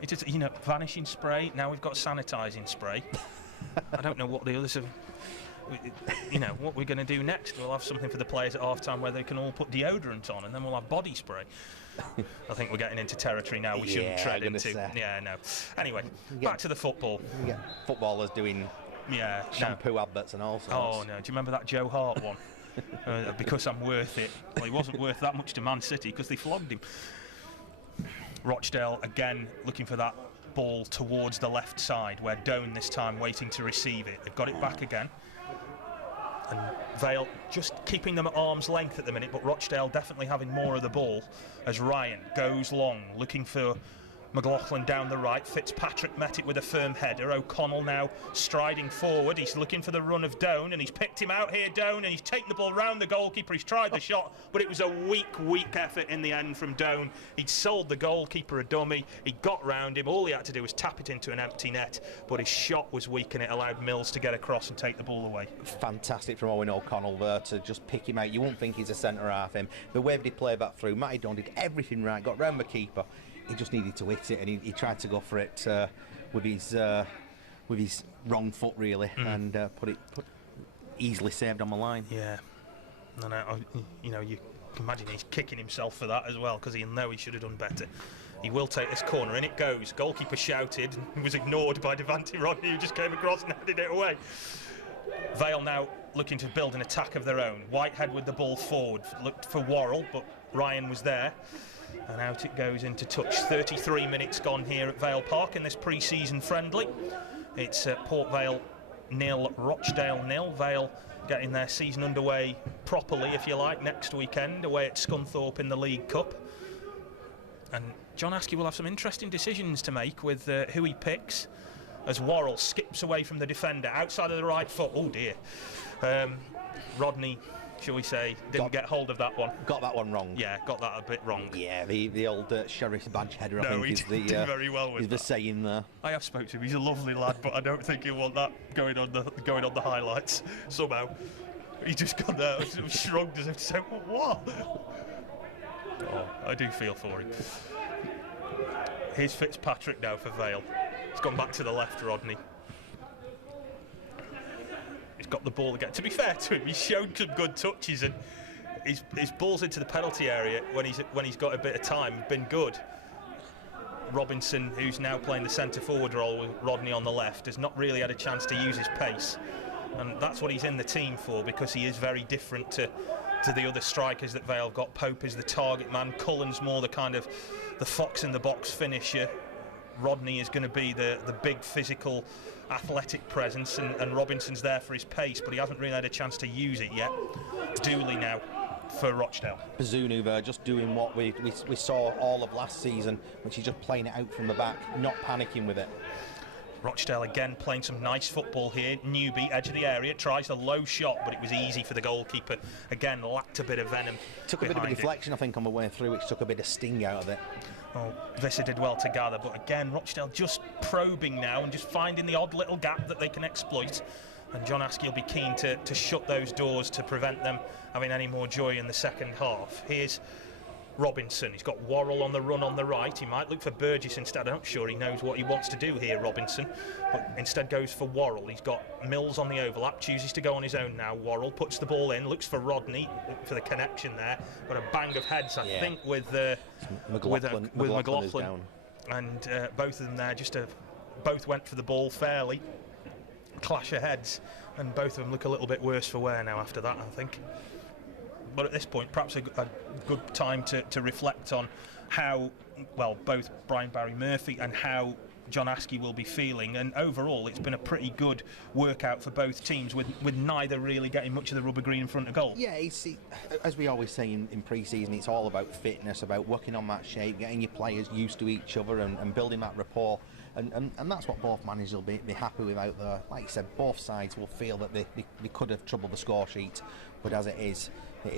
it is, vanishing spray. Now we've got sanitising spray. I don't know what the others have. What we're going to do next. We'll have something for the players at half-time where they can all put deodorant on, and then we'll have body spray. I think we're getting into territory now we shouldn't tread into. Yeah, no. Anyway, back to the football. Yeah, footballers doing shampoo adverts and all sorts. Oh, no. Do you remember that Joe Hart one? Because I'm worth it. Well, he wasn't worth that much to Man City because they flogged him. Rochdale, again, looking for that ball towards the left side, where Doan this time waiting to receive it. They've got it back again. And Vale just keeping them at arm's length at the minute, but Rochdale definitely having more of the ball as Ryan goes long, looking for McLaughlin down the right. Fitzpatrick met it with a firm header. O'Connell now striding forward. He's looking for the run of Doan, and he's picked him out here, Doan, and he's taken the ball round the goalkeeper. He's tried the shot, but it was a weak effort in the end from Doan. He'd sold the goalkeeper a dummy. He got round him. All he had to do was tap it into an empty net, but his shot was weak, and it allowed Mills to get across and take the ball away. Fantastic from Owen O'Connell there to just pick him out. You won't think he's a centre-half, him. The way he played that through, Matty Dunn did everything right, got round the keeper. He just needed to hit it, and he tried to go for it with his wrong foot, really, and put easily saved on the line. Yeah, and you know, you can imagine he's kicking himself for that as well, because he'll know he should have done better. He will take this corner, and it goes. Goalkeeper shouted and was ignored by Devante Rodney, who just came across and headed it away. Vale now looking to build an attack of their own. Whitehead with the ball forward, looked for Worrell, but Ryan was there. And out it goes into touch. 33 minutes gone here at Vale Park in this pre-season friendly. It's Port Vale 0, Rochdale 0. Vale getting their season underway properly, if you like, next weekend away at Scunthorpe in the League Cup. And John Askey will have some interesting decisions to make with who he picks, as Worrell skips away from the defender outside of the right foot. Oh dear. Rodney, shall we say, didn't get hold of that one. Got that one wrong. Yeah, got that a bit wrong. Yeah, the old sheriff's badge header, I think, he did very well with is the saying there. I have spoke to him. He's a lovely lad, but I don't think he'll want that going on the highlights somehow. He just got there, shrugged as if to say, what? Oh, I do feel for him. Here's Fitzpatrick now for Vale. He's gone back to the left, Rodney. He's got the ball again. To be fair to him, he's shown some good touches, and his balls into the penalty area when he's got a bit of time have been good. Robinson, who's now playing the centre forward role with Rodney on the left, has not really had a chance to use his pace, and that's what he's in the team for, because he is very different to the other strikers that Vale have got. Pope is the target man, Cullen's more the kind of the fox in the box finisher. Rodney is going to be the big physical athletic presence, and Robinson's there for his pace, but he hasn't really had a chance to use it yet. Dooley now for Rochdale. Bazunu there just doing what we saw all of last season, which is just playing it out from the back, not panicking with it. Rochdale again playing some nice football here. Newby, edge of the area, tries a low shot, but it was easy for the goalkeeper. Again, lacked a bit of venom. Took a bit of a deflection, I think, on the way through, which took a bit of sting out of it. Well, Visser did well to gather, but again, Rochdale just probing now and just finding the odd little gap that they can exploit. And John Askey will be keen to shut those doors to prevent them having any more joy in the second half. Here's Robinson. He's got Worrell on the run on the right. He might look for Burgess instead. I'm not sure he knows what he wants to do here, Robinson, but instead goes for Worrell. He's got Mills on the overlap, chooses to go on his own now. Worrell puts the ball in, looks for Rodney for the connection there. Got a bang of heads, I think, with McLaughlin. And both of them there both went for the ball fairly. Clash of heads, and both of them look a little bit worse for wear now after that, I think. But at this point, perhaps a good time to reflect on how, well, both Brian Barry Murphy and how John Askey will be feeling. And overall, it's been a pretty good workout for both teams, with neither really getting much of the rubber green in front of goal. Yeah, as we always say in pre-season, it's all about fitness, about working on that shape, getting your players used to each other and building that rapport. And that's what both managers will be happy with out there. Like you said, both sides will feel that they could have troubled the score sheet, but as it is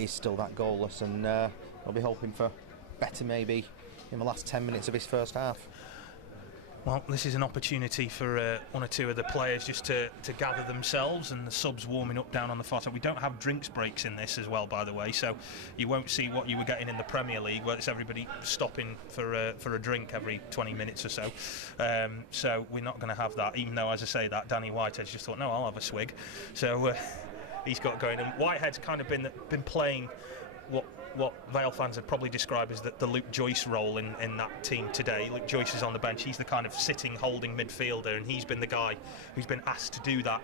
still that goalless, and they'll be hoping for better maybe in the last 10 minutes of his first half. Well, this is an opportunity for one or two of the players just to gather themselves, and the subs warming up down on the far. We don't have drinks breaks in this as well, by the way, so you won't see what you were getting in the Premier League, where it's everybody stopping for a drink every 20 minutes or so. So we're not going to have that, even though, as I say that, Danny Whitehead's just thought, no, I'll have a swig. So he's got going, and Whitehead's kind of been playing what Vale fans would probably describe as the Luke Joyce role in that team today. Luke Joyce is on the bench. He's the kind of sitting, holding midfielder, and he's been the guy who's been asked to do that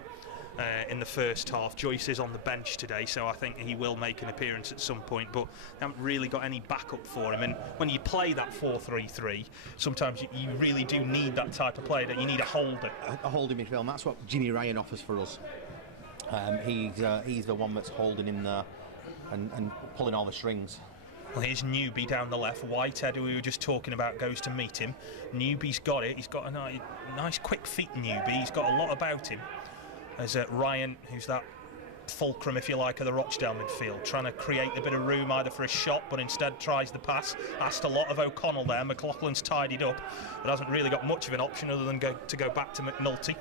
in the first half. Joyce is on the bench today, so I think he will make an appearance at some point, but they haven't really got any backup for him. And when you play that 4-3-3, sometimes you really do need that type of player, that you need a holder. A holding midfield, and that's what Jimmy Ryan offers for us. He's the one that's holding him there and pulling all the strings. Well, here's Newby down the left. Whitehead, who we were just talking about, goes to meet him. Newby's got it. He's got a nice quick feet, Newby. He's got a lot about him. There's Ryan, who's that fulcrum, if you like, of the Rochdale midfield, trying to create a bit of room either for a shot, but instead tries the pass. Asked a lot of O'Connell there. McLaughlin's tidied up, but hasn't really got much of an option other than to go back to McNulty.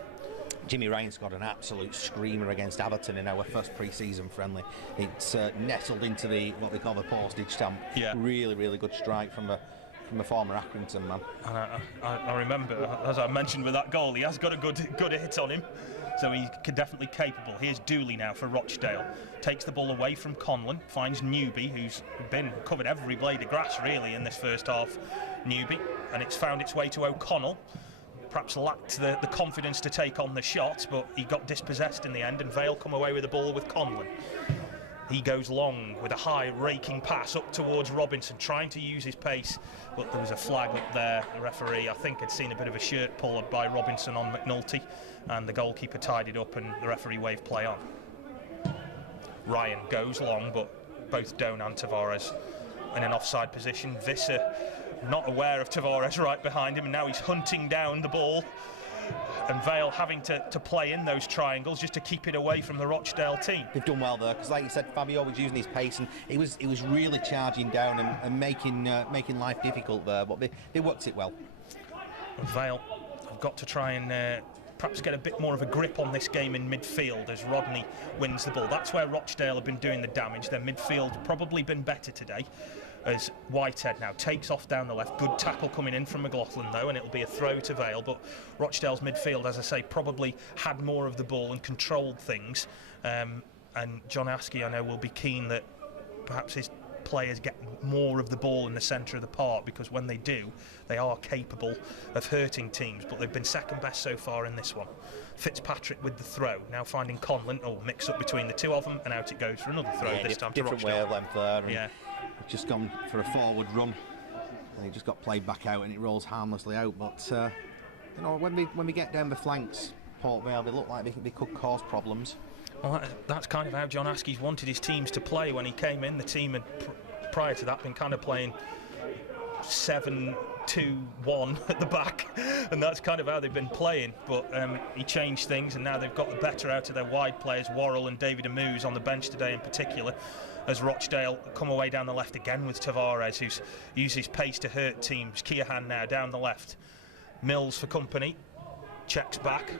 Jimmy Ryan's got an absolute screamer against Everton in our first pre-season friendly. It's nestled into what they call the postage stamp. Yeah. Really, really good strike from a former Accrington man. And I remember, as I mentioned with that goal, he has got a good hit on him, so he's definitely capable. Here's Dooley now for Rochdale. Takes the ball away from Conlon, finds Newby, who's covered every blade of grass really in this first half. Newby, and it's found its way to O'Connell. Perhaps lacked the confidence to take on the shot, but he got dispossessed in the end, and Vale come away with the ball with Conlon. He goes long with a high raking pass up towards Robinson, trying to use his pace, but there was a flag up there. The referee, I think, had seen a bit of a shirt pull by Robinson on McNulty, and the goalkeeper tied it up, and the referee waved play on. Ryan goes long, but both Doan and Tavares in an offside position. Visser not aware of Tavares right behind him, and now he's hunting down the ball, and Vale having to play in those triangles just to keep it away from the Rochdale team. They've done well there, because like you said, Fabio was using his pace, and he was really charging down and making life difficult there, but they worked it well. Vale have got to try and perhaps get a bit more of a grip on this game in midfield as Rodney wins the ball. That's where Rochdale have been doing the damage. Their midfield probably been better today, as Whitehead now takes off down the left. Good tackle coming in from McLaughlin though, and it'll be a throw to Vale, but Rochdale's midfield, as I say, probably had more of the ball and controlled things, and John Askey, I know, will be keen that perhaps his players get more of the ball in the centre of the park, because when they do, they are capable of hurting teams, but they've been second best so far in this one. Fitzpatrick with the throw, now finding Conlon. Mix up between the two of them, and out it goes for another throw, this time to different Rochdale. wavelength there. Yeah. Just gone for a forward run, and he just got played back out, and it rolls harmlessly out. But when we get down the flanks, Port Vale, they look like they could cause problems. Well, that's kind of how John Askey's wanted his teams to play when he came in. The team had prior to that been kind of playing 7-2-1 at the back, and that's kind of how they've been playing, but he changed things, and now they've got the better out of their wide players. Worrell and David Amuse on the bench today in particular, as Rochdale come away down the left again with Tavares, who's uses pace to hurt teams. Keohan now down the left. Mills for company. Checks back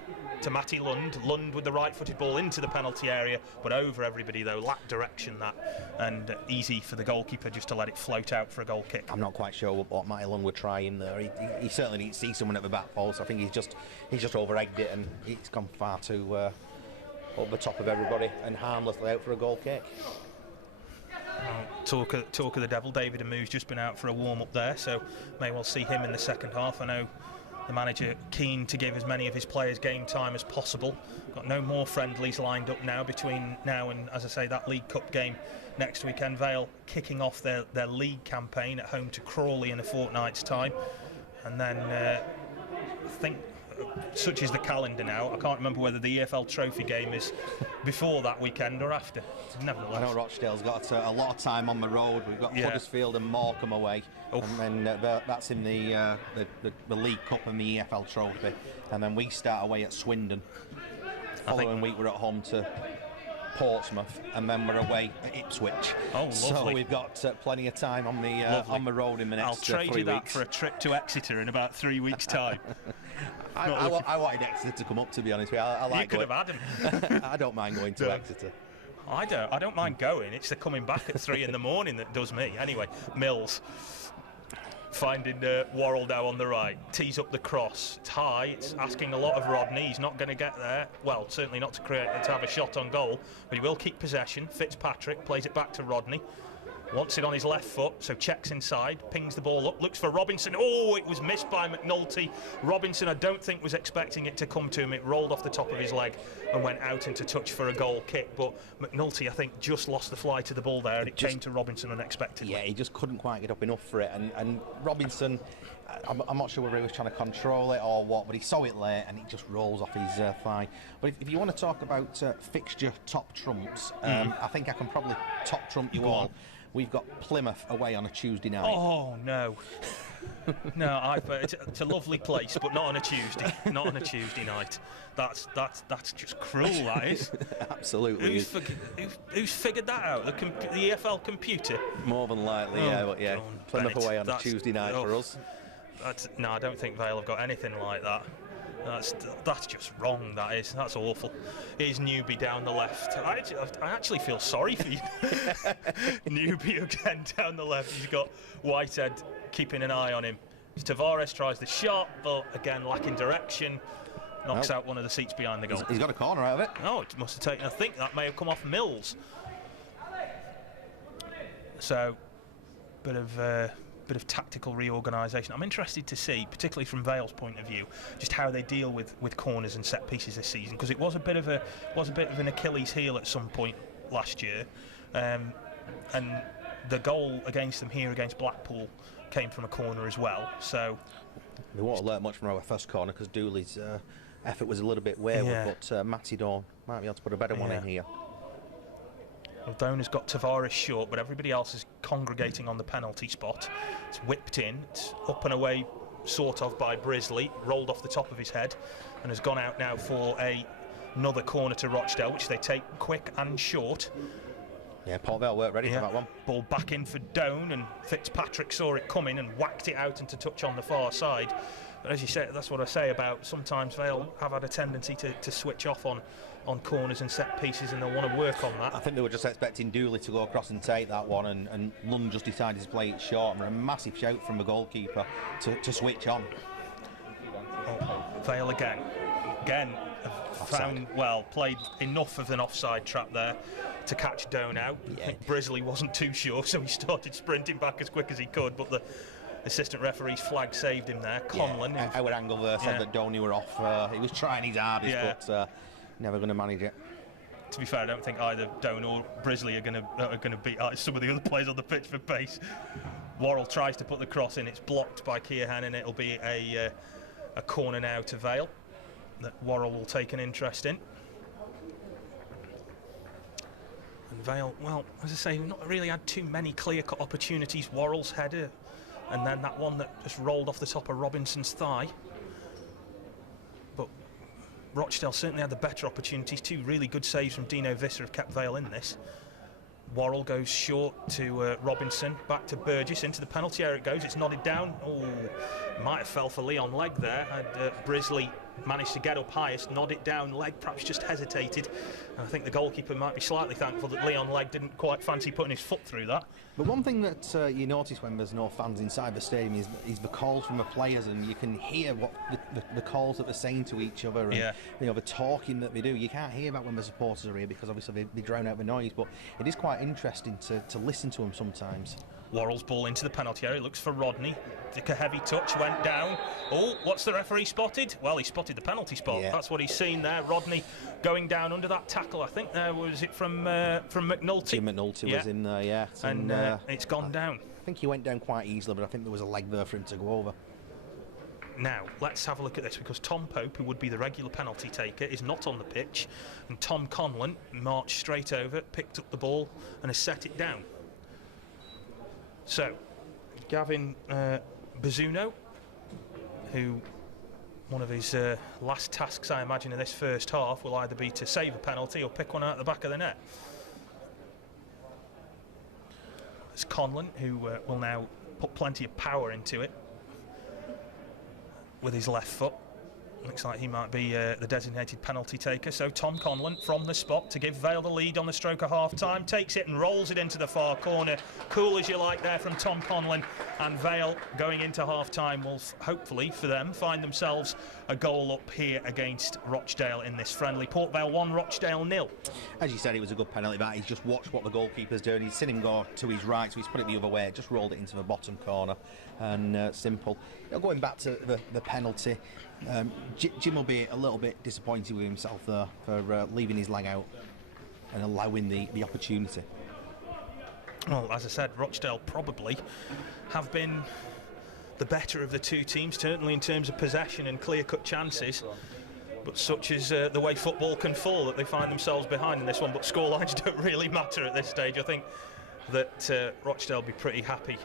to Matty Lund. Lund with the right-footed ball into the penalty area, but over everybody though, lacked direction that, and easy for the goalkeeper just to let it float out for a goal kick. I'm not quite sure what Matty Lund would try in there. He certainly needs to see someone at the back post. I think he's just over-egged it, and it's gone far too over the top of everybody and harmlessly out for a goal kick. Talk of the devil, David Amuse just been out for a warm-up there, so may well see him in the second half. I know the manager keen to give as many of his players game time as possible. Got no more friendlies lined up now between now and, as I say, that League Cup game next weekend. Vale kicking off their league campaign at home to Crawley in a fortnight's time, and then I think, such is the calendar now, I can't remember whether the EFL Trophy game is before that weekend or after. Nevertheless, I know Rochdale's got a lot of time on the road. We've got Huddersfield and Morecambe away, and then that's in the League Cup and the EFL Trophy, and then we start away at Swindon. Following week we're at home to Portsmouth, and then we're away at Ipswich. Oh, lovely. So we've got plenty of time on the road in the next 3 weeks. I'll trade you that for a trip to Exeter in about 3 weeks' time. I wanted Exeter to come up, to be honest with you. I like you could have had him. I don't mind going to Exeter. I don't mind going. It's the coming back at 3 in the morning that does me. Anyway, Mills finding Worrell now on the right, tees up the cross. It's high, it's asking a lot of Rodney. He's not going to get there. Well, certainly not to have a shot on goal, but he will keep possession. Fitzpatrick plays it back to Rodney. Wants it on his left foot, so checks inside, pings the ball up, looks for Robinson. Oh, it was missed by McNulty. Robinson, I don't think, was expecting it to come to him. It rolled off the top of his leg and went out into touch for a goal kick. But McNulty, I think, just lost the fly to the ball there, and it came to Robinson unexpectedly. Yeah, he just couldn't quite get up enough for it. And Robinson, I'm not sure whether he was trying to control it or what, but he saw it late and it just rolls off his thigh. But if you want to talk about fixture top trumps, I think I can probably top trump you all. we've got Plymouth away on a Tuesday night. Oh no. No, it's a lovely place, but not on a Tuesday. Not on a Tuesday night. That's just cruel. That is. Absolutely. Who's figured that out? The EFL computer. More than likely, yeah. Plymouth Bennett, away on a Tuesday night for us. No, I don't think Vale have got anything like that. That's just wrong. That's awful. Here's Newby down the left. I actually feel sorry for you. Newby again down the left. He's got Whitehead keeping an eye on him. Tavares tries the shot, but again lacking direction. Knocks out one of the seats behind the goal. He's got a corner out of it. Oh, it must have taken. I think that may have come off Mills. So, bit of tactical reorganisation. I'm interested to see, particularly from Vale's point of view, just how they deal with corners and set pieces this season, because it was a bit of an Achilles heel at some point last year, and the goal against them here against Blackpool came from a corner as well. So we won't learn much from our first corner because Dooley's effort was a little bit wayward, but Matty Dawn might be able to put a better one in here. Well, Doan has got Tavares short, but everybody else is congregating on the penalty spot. It's whipped in, it's up and away sort of by Brisley, rolled off the top of his head, and has gone out now for another corner to Rochdale, which they take quick and short. Yeah, Port Vale weren't ready for that one. Ball back in for Doan, and Fitzpatrick saw it coming and whacked it out into touch on the far side. But as you say, that's what I say about sometimes Vale have had a tendency to switch off on corners and set pieces, and they'll want to work on that. I think they were just expecting Dooley to go across and take that one, and Lund just decided to play it short, and a massive shout from the goalkeeper to switch on. Vale again played enough of an offside trap there to catch Doan out. Yeah. I think Brisley wasn't too sure, so he started sprinting back as quick as he could, but the assistant referee's flag saved him there. Conlon. Yeah, our angle there said that Donny were off. He was trying his hardest, but never going to manage it. To be fair, I don't think either Doan or Brisley are going to beat some of the other players on the pitch for pace. Worrell tries to put the cross in. It's blocked by Keohane, and it'll be a corner now to Vale that Worrell will take an interest in. And Vale, well, as I say, we've not really had too many clear-cut opportunities. Worrell's header, and then that one that just rolled off the top of Robinson's thigh. But Rochdale certainly had the better opportunities. Two really good saves from Dino Visser have kept Vale in this. Worrell goes short to Robinson, back to Burgess, into the penalty area it goes. It's nodded down. Oh, might have fell for Leon Legg there. Had Brisley managed to get up highest, nod it down. Legg perhaps just hesitated. And I think the goalkeeper might be slightly thankful that Leon Legg didn't quite fancy putting his foot through that. But one thing that you notice when there's no fans inside the stadium is the calls from the players, and you can hear what the calls that they're saying to each other, and the talking that they do. You can't hear that when the supporters are here because obviously they drown out the noise, but it is quite interesting to listen to them sometimes. Worrell's ball into the penalty area, looks for Rodney. Took a heavy touch, went down. Oh, what's the referee spotted? Well, he spotted the penalty spot. Yeah. That's what he's seen there. Rodney going down under that tackle. I think there was it from McNulty. Jim McNulty was in there, yeah. And it's gone down. I think he went down quite easily, but I think there was a leg there for him to go over. Now, let's have a look at this, because Tom Pope, who would be the regular penalty taker, is not on the pitch, and Tom Conlon marched straight over, picked up the ball, and has set it down. So, Gavin Bazzuno, who one of his last tasks, I imagine, in this first half will either be to save a penalty or pick one out the back of the net. It's Conlon, who will now put plenty of power into it with his left foot. Looks like he might be the designated penalty taker. So Tom Conlon from the spot to give Vale the lead on the stroke of half-time. Takes it and rolls it into the far corner. Cool as you like there from Tom Conlon. And Vale, going into half-time, will hopefully, for them, find themselves a goal up here against Rochdale in this friendly. Port Vale 1, Rochdale 0. As you said, it was a good penalty back. He's just watched what the goalkeeper's doing. He's seen him go to his right, so he's put it the other way. Just rolled it into the bottom corner. And simple. Going back to the penalty, Jim will be a little bit disappointed with himself there for leaving his leg out and allowing the opportunity. Well, as I said, Rochdale probably have been the better of the two teams, certainly in terms of possession and clear-cut chances. But such is the way football can fall, that they find themselves behind in this one. But scorelines don't really matter at this stage. I think that Rochdale will be pretty happy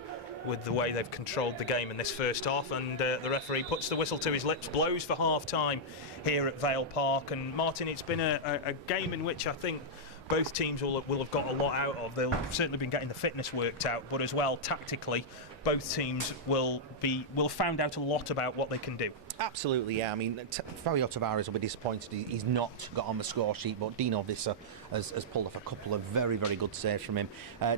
with the way they've controlled the game in this first half, and the referee puts the whistle to his lips, blows for half-time here at Vale Park. And Martin, it's been a game in which I think both teams will have got a lot out of. They'll certainly been getting the fitness worked out, but as well tactically, both teams will have found out a lot about what they can do. Absolutely, yeah. I mean, Fabio Tavares will be disappointed he's not got on the score sheet, but Dino Visser has pulled off a couple of very, very good saves from him.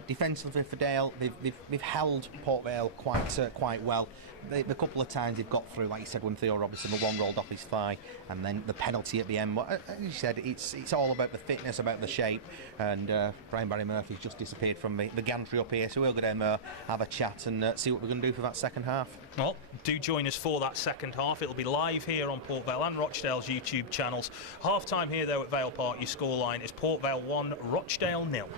Defensively for Dale, they've held Port Vale quite well. The couple of times they've got through, like you said, when Theo Robinson, the one rolled off his thigh, and then the penalty at the end. But as you said, it's all about the fitness, about the shape, and Brian Barry Murphy's just disappeared from the gantry up here, so we'll go down there, have a chat, and see what we're going to do for that second half. Well, do join us for that second half. It'll be live here on Port Vale and Rochdale's YouTube channels. Half-time here, though, at Vale Park. Your scoreline is Port Vale 1, Rochdale 0.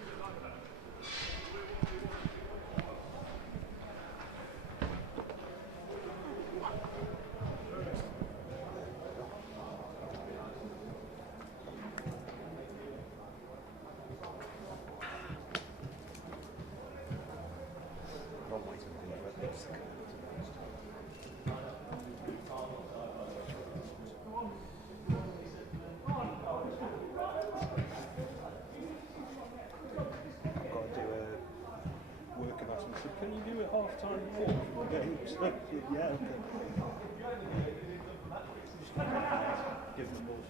Can you do a half-time before the game? Yeah, okay. Just give them a buzz.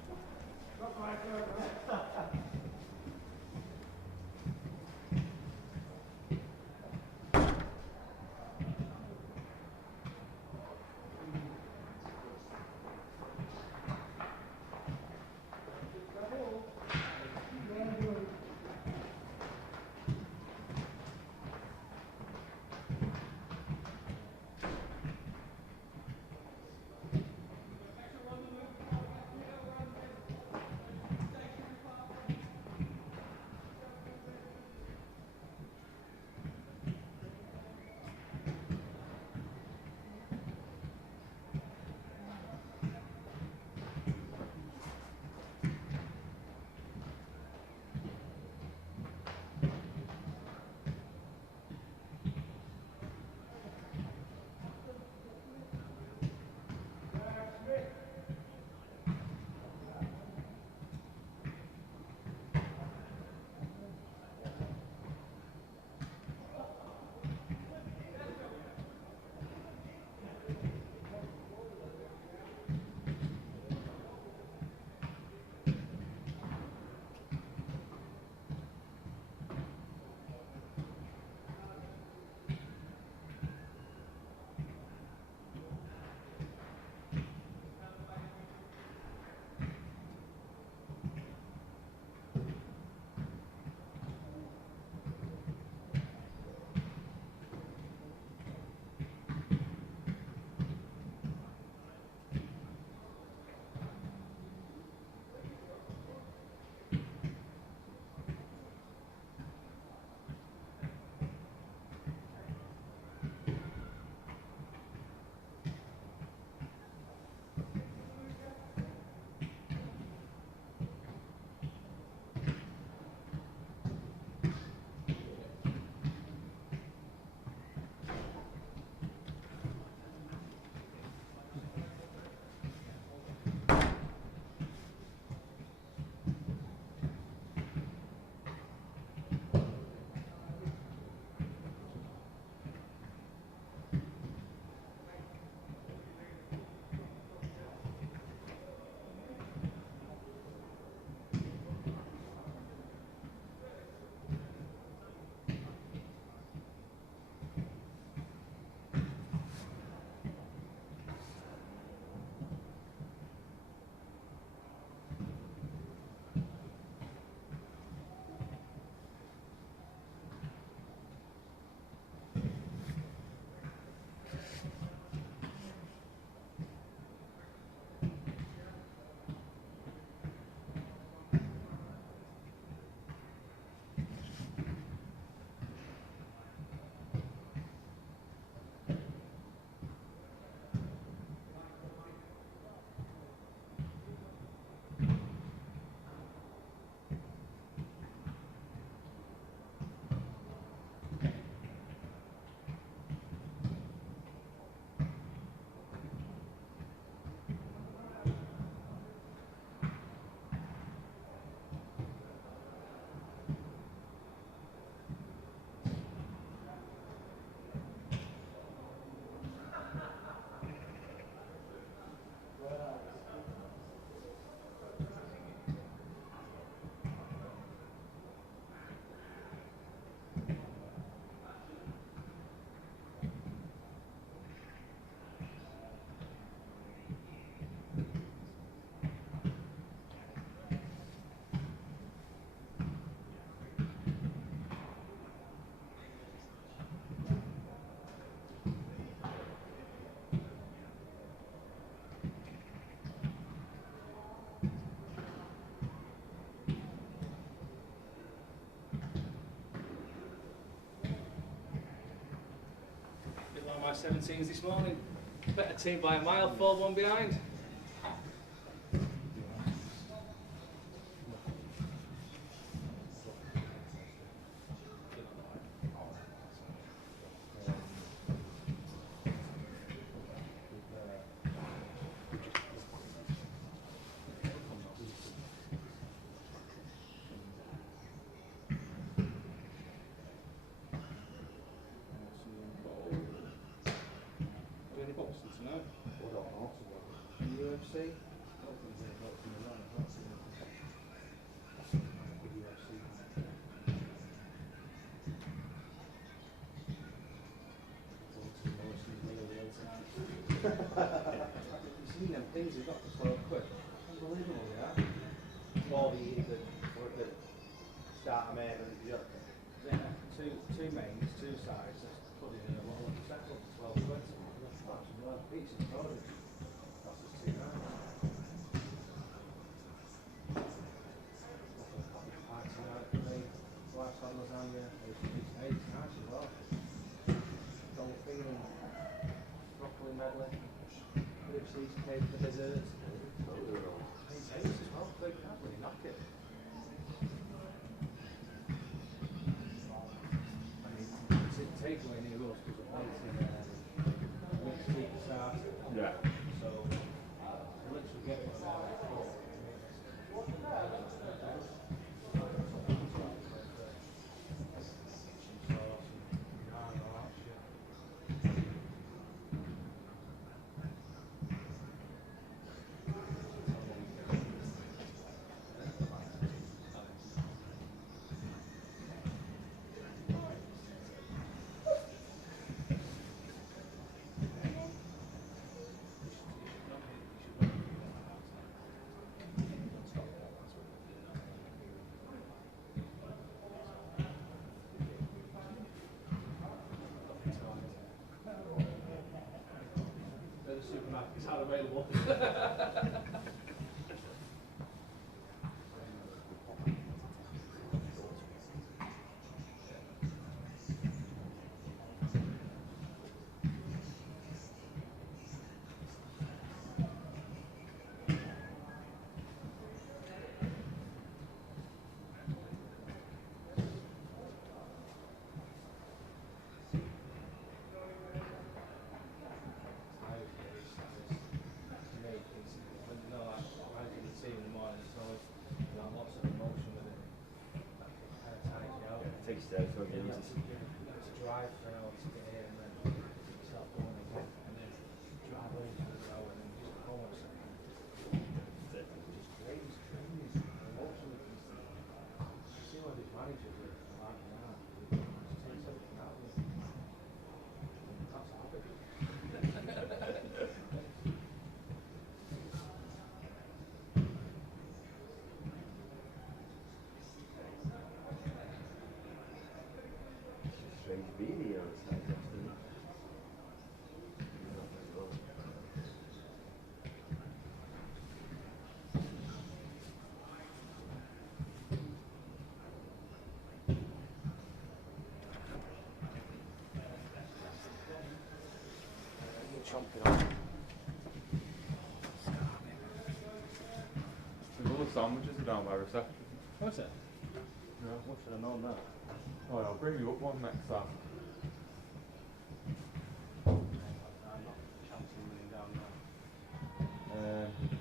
my 17s this morning. Better team by a mile, 4-1 behind. UFC? You've seen them things they've got for 12 quid. Unbelievable, yeah. Or the start of main and Yeah, two mains, two sides, that's put it in a lot of settle for 12 quid. That's a decent product. That's just too nice. Pie tonight for me. Wife's on lasagna. It's nice as well. Dolphin and broccoli medley. Bit of cheesecake for dessert. It's ace as well. They can't really knock it. I mean, it's a takeaway near us because the place in next week started. Yeah. So, I literally get one now. The supermarkets are available. Drive for an hour to get here and then start going again and then drive home for an hour and then just home at something. Just crazy, emotionally. You see why these managers are like that. Just takes everything out of them. That's habit. Strange beanie on his head, actually. All the sandwiches are down by reception. What's it? Yeah. What should I know now? Oh, I'll bring you up one next time. I'm not chancing running down now. That's just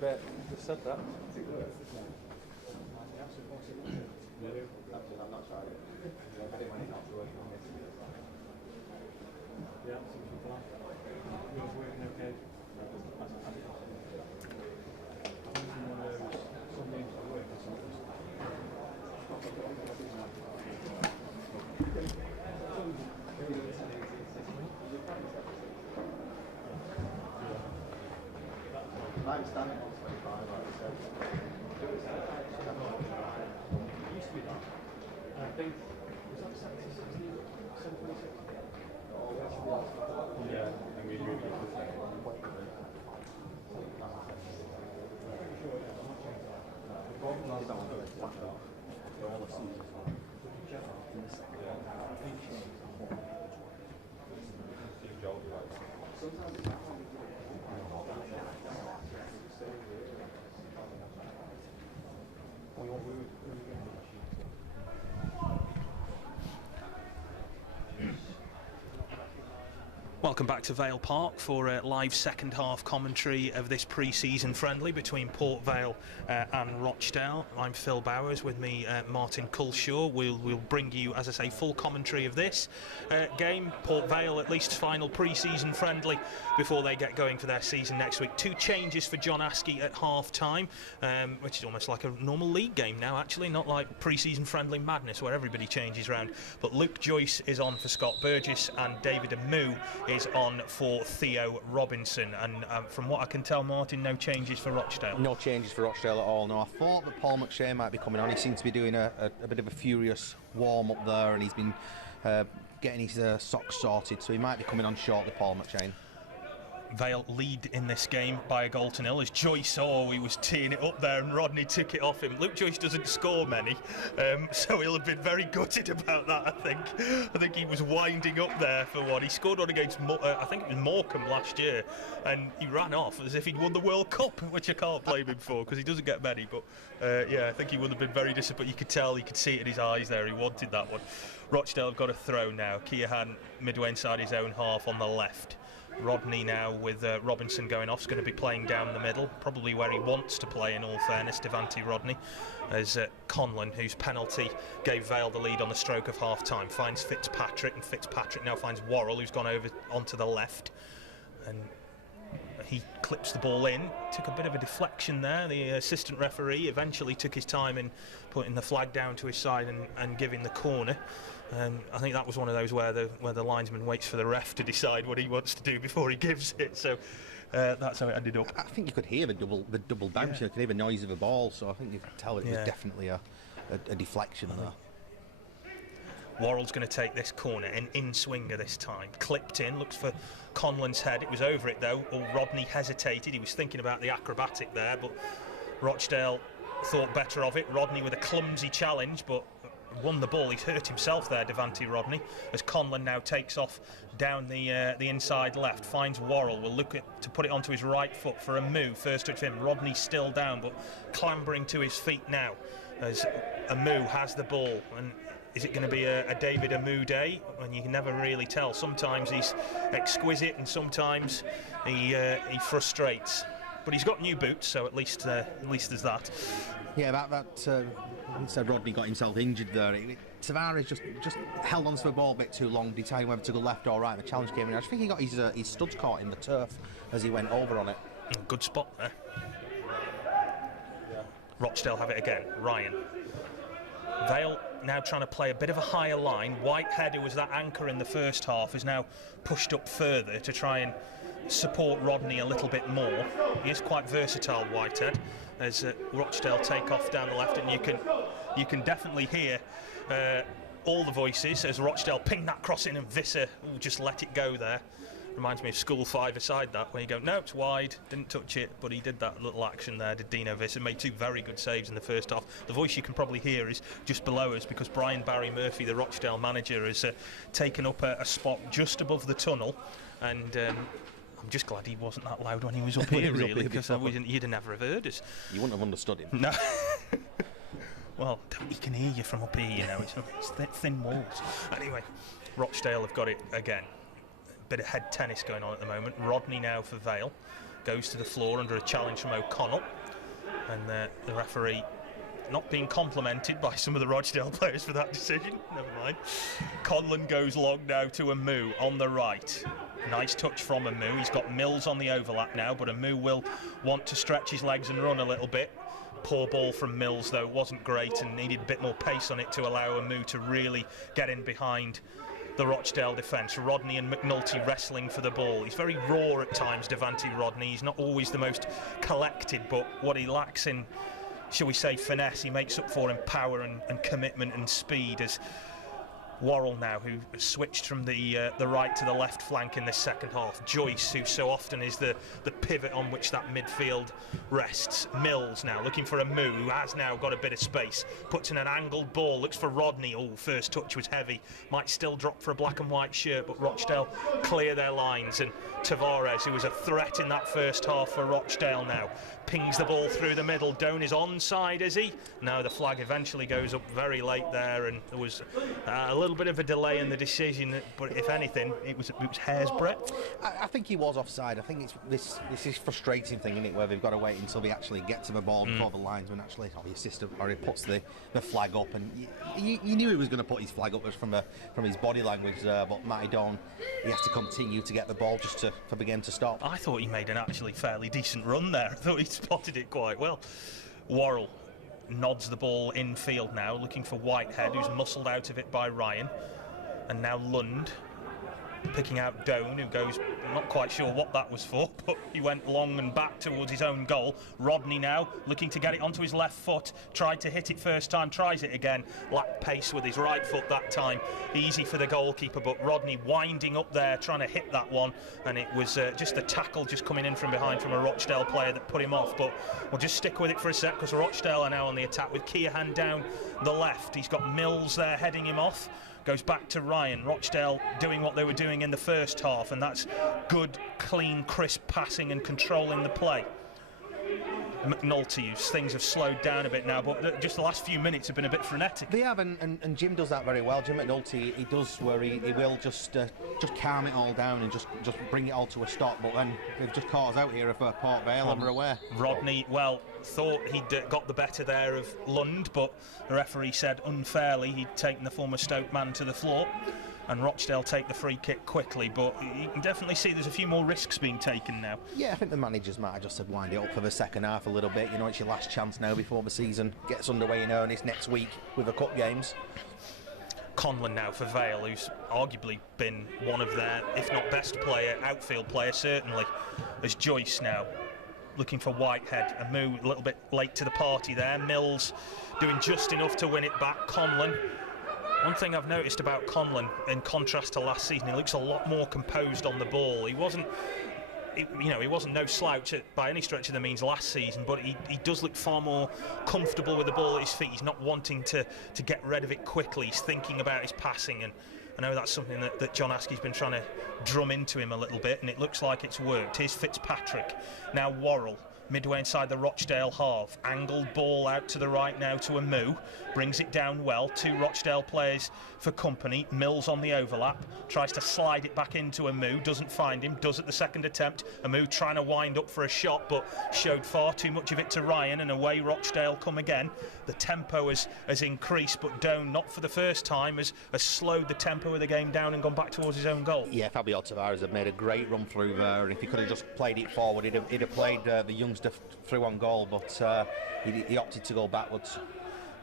bet. Just said that. Welcome back to Vale Park for a live second half commentary of this pre-season friendly between Port Vale and Rochdale. I'm Phil Bowers, with me Martin Culshaw. We'll bring you, as I say, full commentary of this game. Port Vale at least final pre-season friendly before they get going for their season next week. 2 changes for John Askey at half-time, which is almost like a normal league game now, actually, not like pre-season friendly madness where everybody changes round. But Luke Joyce is on for Scott Burgess and David Amu is on for Theo Robinson. And from what I can tell, Martin, no changes for Rochdale. No changes for Rochdale at all. No, I thought that Paul McShane might be coming on. He seems to be doing a bit of a furious warm up there, and he's been getting his socks sorted, so he might be coming on shortly, Paul McShane. Vale lead in this game by a goal to nil as Joyce saw he was teeing it up there and Rodney took it off him. Luke Joyce doesn't score many, so he'll have been very gutted about that, I think. I think he was winding up there for one. He scored one against, I think it was Morecambe last year, and he ran off as if he'd won the World Cup, which I can't blame him for because he doesn't get many. But yeah, I think he would have been very disappointed. You could tell, you could see it in his eyes there, he wanted that one. Rochdale have got a throw now. Keohan midway inside his own half on the left. Rodney now with Robinson going off is going to be playing down the middle, probably where he wants to play in all fairness, Devante Rodney, as Conlon, whose penalty gave Vale the lead on the stroke of half-time, finds Fitzpatrick, and Fitzpatrick now finds Worrell, who's gone over onto the left, and he clips the ball in. Took a bit of a deflection there. The assistant referee eventually took his time in putting the flag down to his side and giving the corner. I think that was one of those where the linesman waits for the ref to decide what he wants to do before he gives it. So that's how it ended up. I think you could hear the double bounce. Yeah. You could hear the noise of a ball. So I think you could tell it was definitely a deflection there. Worrell's going to take this corner, an in-swinger this time. Clipped in, looks for Conlon's head. It was over it though. Rodney hesitated. He was thinking about the acrobatic there, but Rochdale thought better of it. Rodney with a clumsy challenge, but won the ball. He's hurt himself there, Devante Rodney, as Conlon now takes off down the inside left, finds Worrell, will look to put it onto his right foot for a move, first touch for him. Rodney still down, but clambering to his feet now, as Amu has the ball. And is it going to be a David Amu day? And you can never really tell. Sometimes he's exquisite and sometimes he frustrates. But he's got new boots, so at least there's that. Yeah, that said Rodney got himself injured there. Tavares just held on to the ball a bit too long, deciding whether to go left or right. The challenge came in. I think he got his studs caught in the turf as he went over on it. Good spot there. Rochdale have it again. Ryan. Vale now trying to play a bit of a higher line. Whitehead, who was that anchor in the first half, is now pushed up further to try and support Rodney a little bit more. He is quite versatile, Whitehead, as Rochdale take off down the left, and you can definitely hear all the voices as Rochdale ping that cross in, and Visser just let it go there. Reminds me of School 5-a-side, that, where you go, no, it's wide, didn't touch it, but he did that little action there, did Dino Visser, made 2 very good saves in the first half. The voice you can probably hear is just below us, because Brian Barry Murphy, the Rochdale manager, has taken up a spot just above the tunnel, and I'm just glad he wasn't that loud when he was up here, really, because you'd have never have heard us. You wouldn't have understood him. No. Well, he can hear you from up here, you know, it's thin walls. Anyway, Rochdale have got it again. Bit of head tennis going on at the moment. Rodney now for Vale. goes to the floor under a challenge from O'Connell, and the referee not being complimented by some of the Rochdale players for that decision. Never mind. Conlon goes long now to Amu on the right. Nice touch from Amu. He's got Mills on the overlap now, but Amu will want to stretch his legs and run a little bit. Poor ball from Mills, though, wasn't great and needed a bit more pace on it to allow Amu to really get in behind the Rochdale defence. Rodney and McNulty wrestling for the ball. He's very raw at times, Devante Rodney. He's not always the most collected, but what he lacks in, shall we say, finesse, he makes up for in power and commitment and speed. As Worrell now, who switched from the right to the left flank in this second half. Joyce, who so often is the pivot on which that midfield rests. Mills now looking for Amu, who has now got a bit of space. Puts in an angled ball, looks for Rodney. Oh, first touch was heavy. Might still drop for a black and white shirt, but Rochdale clear their lines. And Tavares, who was a threat in that first half for Rochdale now, pings the ball through the middle. Doan is onside, is he? No, the flag eventually goes up very late there, and there was a little bit of a delay in the decision, but if anything, it was hair's breadth. I think he was offside. I think it's this is frustrating thing, isn't it, where they've got to wait until they actually get to the ball before the linesman actually, or the assistant, or he puts the flag up, and you knew he was going to put his flag up from his body language there, but Matty Dawn, he has to continue to get the ball just for the game to stop. I thought he made an actually fairly decent run there. I thought he spotted it quite well. Worrell nods the ball infield now, looking for Whitehead, who's muscled out of it by Ryan. And now Lund picking out Doan, who goes, not quite sure what that was for, but he went long and back towards his own goal. Rodney now looking to get it onto his left foot, tried to hit it first time, tries it again, lacked pace with his right foot that time. Easy for the goalkeeper, but Rodney winding up there trying to hit that one, and it was just the tackle just coming in from behind from a Rochdale player that put him off. But we'll just stick with it for a sec, because Rochdale are now on the attack with Keohan down the left. He's got Mills there heading him off. Goes back to Ryan. Rochdale doing what they were doing in the first half, and that's good, clean, crisp passing and controlling the play. McNulty, things have slowed down a bit now, but just the last few minutes have been a bit frenetic. They have, and Jim does that very well. Jim McNulty, he does where he will just calm it all down and just bring it all to a stop, but then they've just caught us out here for Port Vale, and we're aware. Rodney, well, thought he'd got the better there of Lund, but the referee said unfairly he'd taken the former Stoke man to the floor, and Rochdale take the free kick quickly, but you can definitely see there's a few more risks being taken now. Yeah, I think the managers might have just said wind it up for the second half a little bit. You know, it's your last chance now before the season gets underway in earnest next week with the cup games. Conlon now for Vale, who's arguably been one of their, if not best player, outfield player certainly, as Joyce now looking for Whitehead. Amu a little bit late to the party there. Mills doing just enough to win it back. Conlon. One thing I've noticed about Conlon, in contrast to last season, he looks a lot more composed on the ball. He wasn't no slouch by any stretch of the means last season, but he does look far more comfortable with the ball at his feet. He's not wanting to get rid of it quickly. He's thinking about his passing, and I know that's something that John Askey's been trying to drum into him a little bit, and it looks like it's worked. Here's Fitzpatrick. Now Worrell, midway inside the Rochdale half. Angled ball out to the right now to Amu. Brings it down well. Two Rochdale players for company. Mills on the overlap. Tries to slide it back into Amu. Doesn't find him. Does at the second attempt. Amu trying to wind up for a shot, but showed far too much of it to Ryan, and away Rochdale come again. The tempo has increased, but Doan, not for the first time, has slowed the tempo of the game down and gone back towards his own goal. Yeah, Fabio Tavares had made a great run through there, and if he could have just played it forward, he'd have played the youngster through on goal, but he opted to go backwards.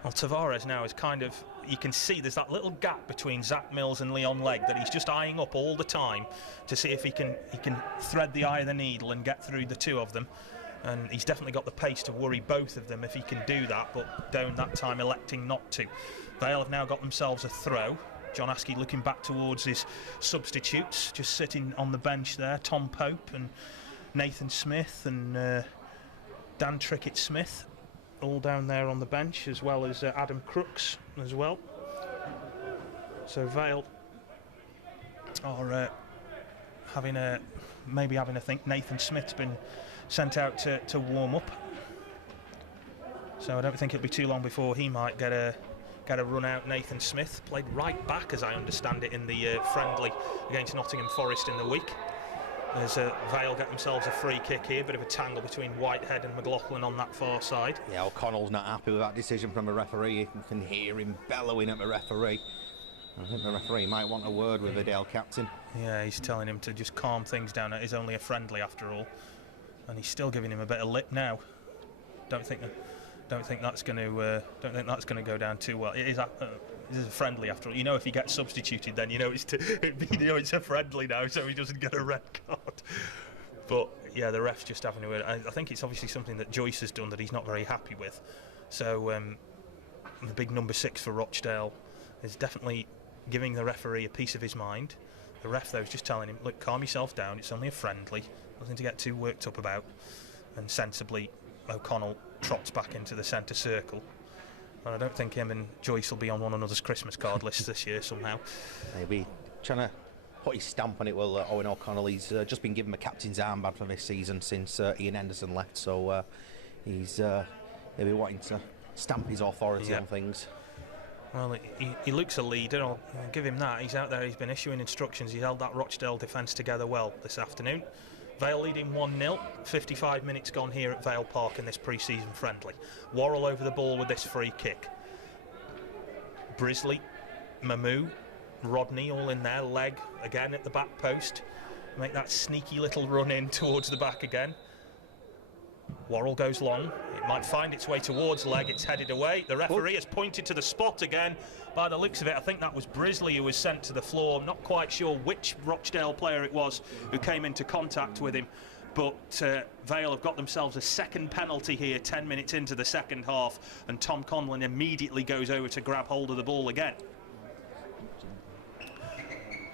Well, Tavares now is kind of, you can see there's that little gap between Zach Mills and Leon Legg that he's just eyeing up all the time to see if he can thread the eye of the needle and get through the two of them. And he's definitely got the pace to worry both of them if he can do that, but Doan that time electing not to. Vale have now got themselves a throw. John Askey looking back towards his substitutes, just sitting on the bench there. Tom Pope and Nathan Smith and Dan Trickett-Smith, all down there on the bench, as well as Adam Crooks as well. So Vale are maybe having a think. Nathan Smith's been sent out to warm up, so I don't think it'll be too long before he might get a run out. Nathan Smith played right back, as I understand it, in the friendly against Nottingham Forest in the week. There's a Vale get themselves a free kick here, bit of a tangle between Whitehead and McLaughlin on that far side. Yeah, O'Connell's not happy with that decision from the referee. You can hear him bellowing at the referee. I think the referee might want a word with the Dale captain. Yeah, he's telling him to just calm things down. It is only a friendly after all, and he's still giving him a bit of lip now. Don't think that's going to go down too well. It is a friendly after all. You know, if he gets substituted, then you know it's a friendly now, so he doesn't get a red card. But yeah, the ref's just having to. I think it's obviously something that Joyce has done that he's not very happy with. So the big number 6 for Rochdale is definitely giving the referee a piece of his mind. The ref, though, is just telling him, look, calm yourself down, it's only a friendly, nothing to get too worked up about. And sensibly, O'Connell trots back into the centre circle. And I don't think him and Joyce will be on one another's Christmas card list this year somehow. He'll be trying to put his stamp on it, well, Owen O'Connell. He's just been given a captain's armband for this season since Ian Henderson left, so he'll be wanting to stamp his authority on things. Well, he looks a leader, I'll give him that. He's out there, he's been issuing instructions, he held that Rochdale defence together well this afternoon. Vale leading 1-0, 55 minutes gone here at Vale Park in this pre-season friendly. Worrell over the ball with this free kick. Brisley, Mamou, Rodney all in there, leg again at the back post. Make that sneaky little run in towards the back again. Worrell goes long, it might find its way towards leg, it's headed away. The referee has pointed to the spot again. By the looks of it, I think that was Brisley who was sent to the floor. I'm not quite sure which Rochdale player it was who came into contact with him, but Vale have got themselves a second penalty here 10 minutes into the second half, and Tom Conlon immediately goes over to grab hold of the ball again.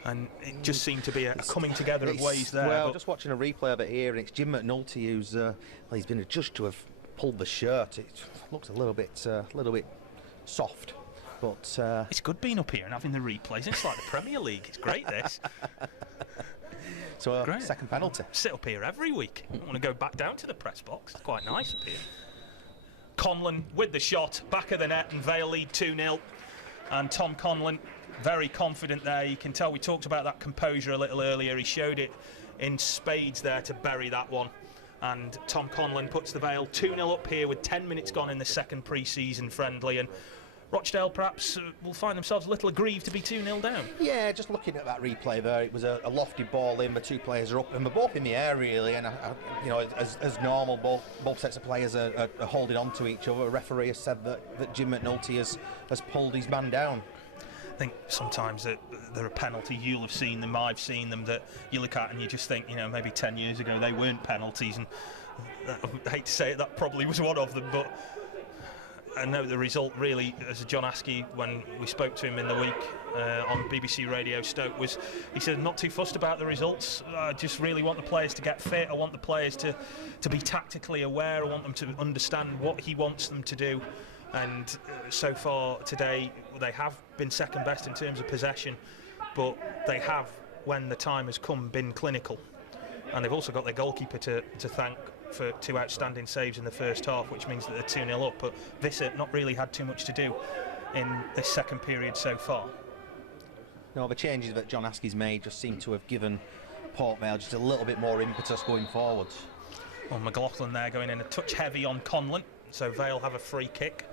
And it just seemed to be a coming together of ways there. Well, just watching a replay of it here, and it's Jim McNulty who's he's been adjudged to have pulled the shirt. It looks a little bit soft, but it's good being up here and having the replays. It's like the Premier League. It's great, this. So second penalty. Sit up here every week. I want to go back down to the press box. It's quite nice up here. Conlon with the shot, back of the net, and Vale lead 2-0. And Tom Conlon, very confident there. You can tell we talked about that composure a little earlier. He showed it in spades there to bury that one. And Tom Conlon puts the Vale 2-0 up here with 10 minutes gone in the second pre-season friendly. And Rochdale perhaps will find themselves a little aggrieved to be 2-0 down. Yeah, just looking at that replay there, it was a lofty ball in. The two players are up, and they're both in the air really. And you know, as normal, both sets of players are holding on to each other. A referee has said that Jim McNulty has pulled his man down. I think sometimes they're a penalty. You'll have seen them, I've seen them, that you look at and you just think, you know, maybe 10 years ago they weren't penalties, and I hate to say it, that probably was one of them. But I know the result really, as John Askey, when we spoke to him in the week on BBC Radio Stoke, was he said, not too fussed about the results. I just really want the players to get fit. I want the players to be tactically aware. I want them to understand what he wants them to do. And so far today, they have been second best in terms of possession, but they have, when the time has come, been clinical. And they've also got their goalkeeper to thank for 2 outstanding saves in the first half, which means that they're 2-0 up. But Visser not really had too much to do in this second period so far. No, the changes that John Askey's made just seem to have given Port Vale just a little bit more impetus going forwards. Well, McLaughlin there going in a touch heavy on Conlon, so Vale have a free kick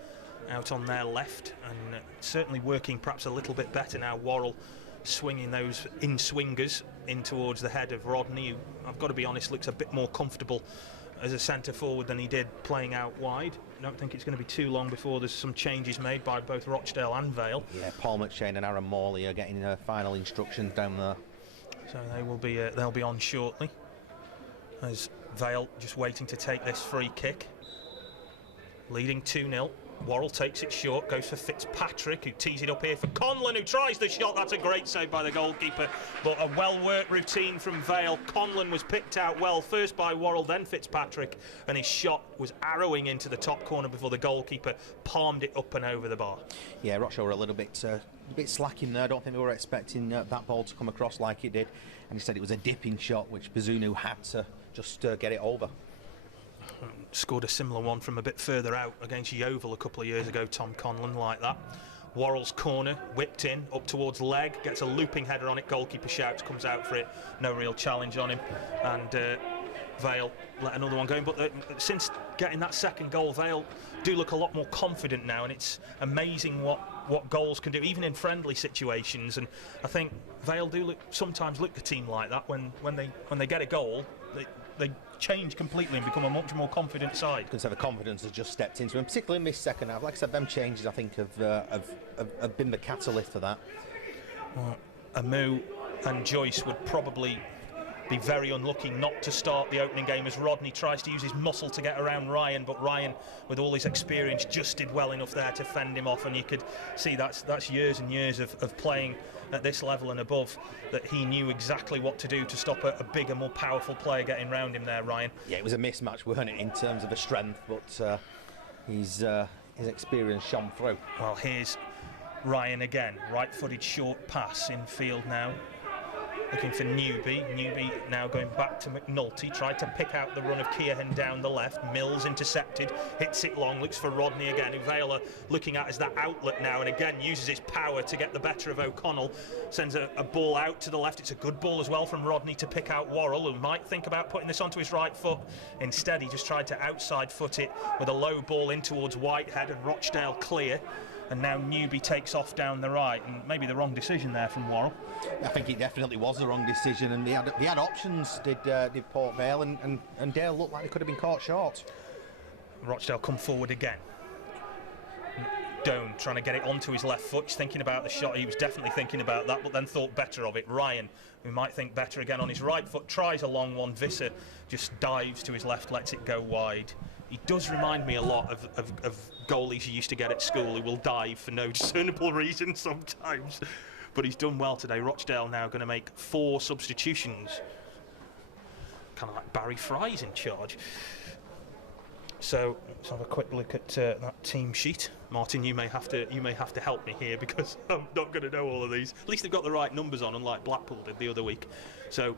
out on their left, and certainly working perhaps a little bit better now. Worrell swinging those in-swingers in towards the head of Rodney, who, I've got to be honest, looks a bit more comfortable as a centre forward than he did playing out wide. I don't think it's going to be too long before there's some changes made by both Rochdale and Vale. Yeah, Paul McShane and Aaron Morley are getting final instructions down there. So they'll be on shortly, as Vale just waiting to take this free kick. Leading 2-0. Worrell takes it short, goes for Fitzpatrick, who tees it up here for Conlon, who tries the shot. That's a great save by the goalkeeper, but a well-worked routine from Vale. Conlon was picked out well, first by Worrell, then Fitzpatrick, and his shot was arrowing into the top corner before the goalkeeper palmed it up and over the bar. Yeah, Rochdale were a little bit slacking there. I don't think they were expecting that ball to come across like it did, and he said it was a dipping shot, which Bazunu had to just get it over. Scored a similar one from a bit further out against Yeovil a couple of years ago, Tom Conlon, like that. Worrell's corner, whipped in, up towards leg, gets a looping header on it, goalkeeper shouts, comes out for it, no real challenge on him, and Vale let another one go in. But since getting that second goal, Vale do look a lot more confident now, and it's amazing what goals can do, even in friendly situations. And I think Vale do sometimes look a team like that when they get a goal, they change completely and become a much more confident side. Because the confidence has just stepped into them, particularly in this second half. Like I said, them changes I think have been the catalyst for that. Well, Amu and Joyce would probably be very unlucky not to start the opening game as Rodney tries to use his muscle to get around Ryan, but Ryan, with all his experience, just did well enough there to fend him off, and you could see that's years and years of playing at this level and above, that he knew exactly what to do to stop a bigger, more powerful player getting round him there, Ryan. Yeah, it was a mismatch, weren't it, in terms of the strength, but his experience shone through. Well, here's Ryan again, right-footed short pass in field now. Looking for Newby. Newby now going back to McNulty. Tried to pick out the run of Keohan down the left. Mills intercepted. Hits it long. Looks for Rodney again, who Vale are looking at as that outlet now. And again uses his power to get the better of O'Connell. Sends a ball out to the left. It's a good ball as well from Rodney to pick out Worrell, who might think about putting this onto his right foot. Instead, he just tried to outside foot it with a low ball in towards Whitehead, and Rochdale clear. And now Newby takes off down the right, and maybe the wrong decision there from Worrell. I think it definitely was the wrong decision, and they had options, did Port Vale, and Dale looked like they could have been caught short. Rochdale come forward again. Doan trying to get it onto his left foot, thinking about the shot. He was definitely thinking about that, but then thought better of it. Ryan, who might think better again on his right foot, tries a long one. Visser just dives to his left, lets it go wide. He does remind me a lot of goalies you used to get at school who will dive for no discernible reason sometimes. But he's done well today. Rochdale now going to make 4 substitutions. Kind of like Barry Fry's in charge. So let's have a quick look at that team sheet. Martin, you may have to help me here, because I'm not going to know all of these. At least they've got the right numbers on, unlike Blackpool did the other week. So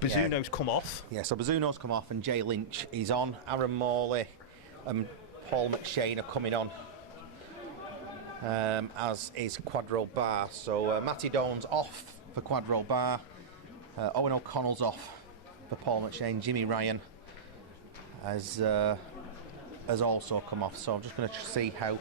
Bazzuno's come off. Yeah, so Bazzuno's come off and Jay Lynch is on. Aaron Morley and Paul McShane are coming on, as is Quadro Bar. So Matty Doan's off for Quadro Bar. Owen O'Connell's off for Paul McShane. Jimmy Ryan has also come off. So I'm just going to see how,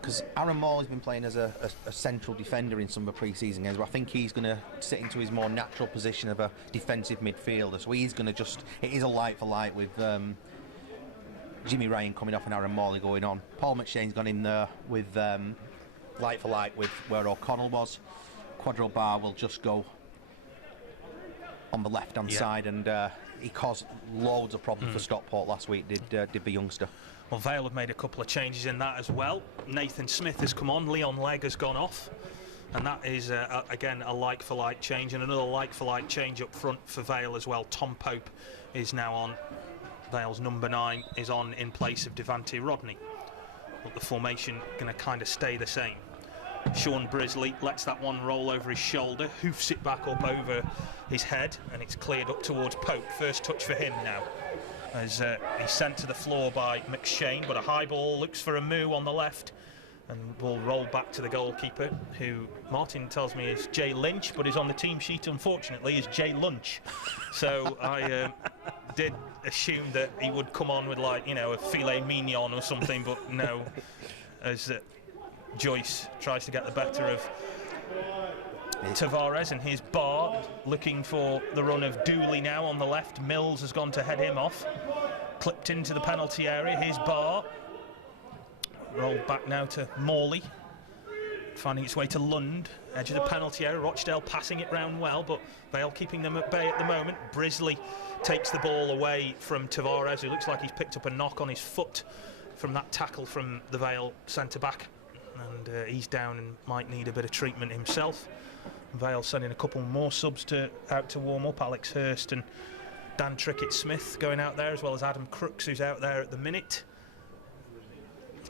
because Aaron Morley's been playing as a central defender in some of the pre-season games, but I think he's going to sit into his more natural position of a defensive midfielder. So he's going to it is a light for light with Jimmy Ryan coming off and Aaron Morley going on. Paul McShane's gone in there with light for light with where O'Connell was. Quadro Bar will just go on the left-hand side, and he caused loads of problems for Stockport last week, did the youngster. Well, Vale have made a couple of changes in that as well. Nathan Smith has come on, Leon Legg has gone off, and that is again a like-for-like change, and another like-for-like change up front for Vale as well. Tom Pope is now on. Vale's number 9 is on in place of Devante Rodney, but the formation going to kind of stay the same. Sean Brisley lets that one roll over his shoulder, hoofs it back up over his head, and it's cleared up towards Pope. First touch for him now, as he's sent to the floor by McShane, but a high ball looks for a moo on the left, and will roll back to the goalkeeper, who Martin tells me is Jay Lynch, but is on the team sheet unfortunately is Jay Lunch. So I did assume that he would come on with, like, you know, a filet mignon or something, but no, as Joyce tries to get the better of Tavares, and here's Barr looking for the run of Dooley now on the left. Mills has gone to head him off, clipped into the penalty area. Here's Barr, rolled back now to Morley, finding its way to Lund, edge of the penalty area. Rochdale passing it round well, but Vale keeping them at bay at the moment. Brisley takes the ball away from Tavares, who looks like he's picked up a knock on his foot from that tackle from the Vale centre-back, and he's down and might need a bit of treatment himself. Vale sending a couple more subs out to warm up. Alex Hurst and Dan Trickett-Smith going out there, as well as Adam Crooks, who's out there at the minute.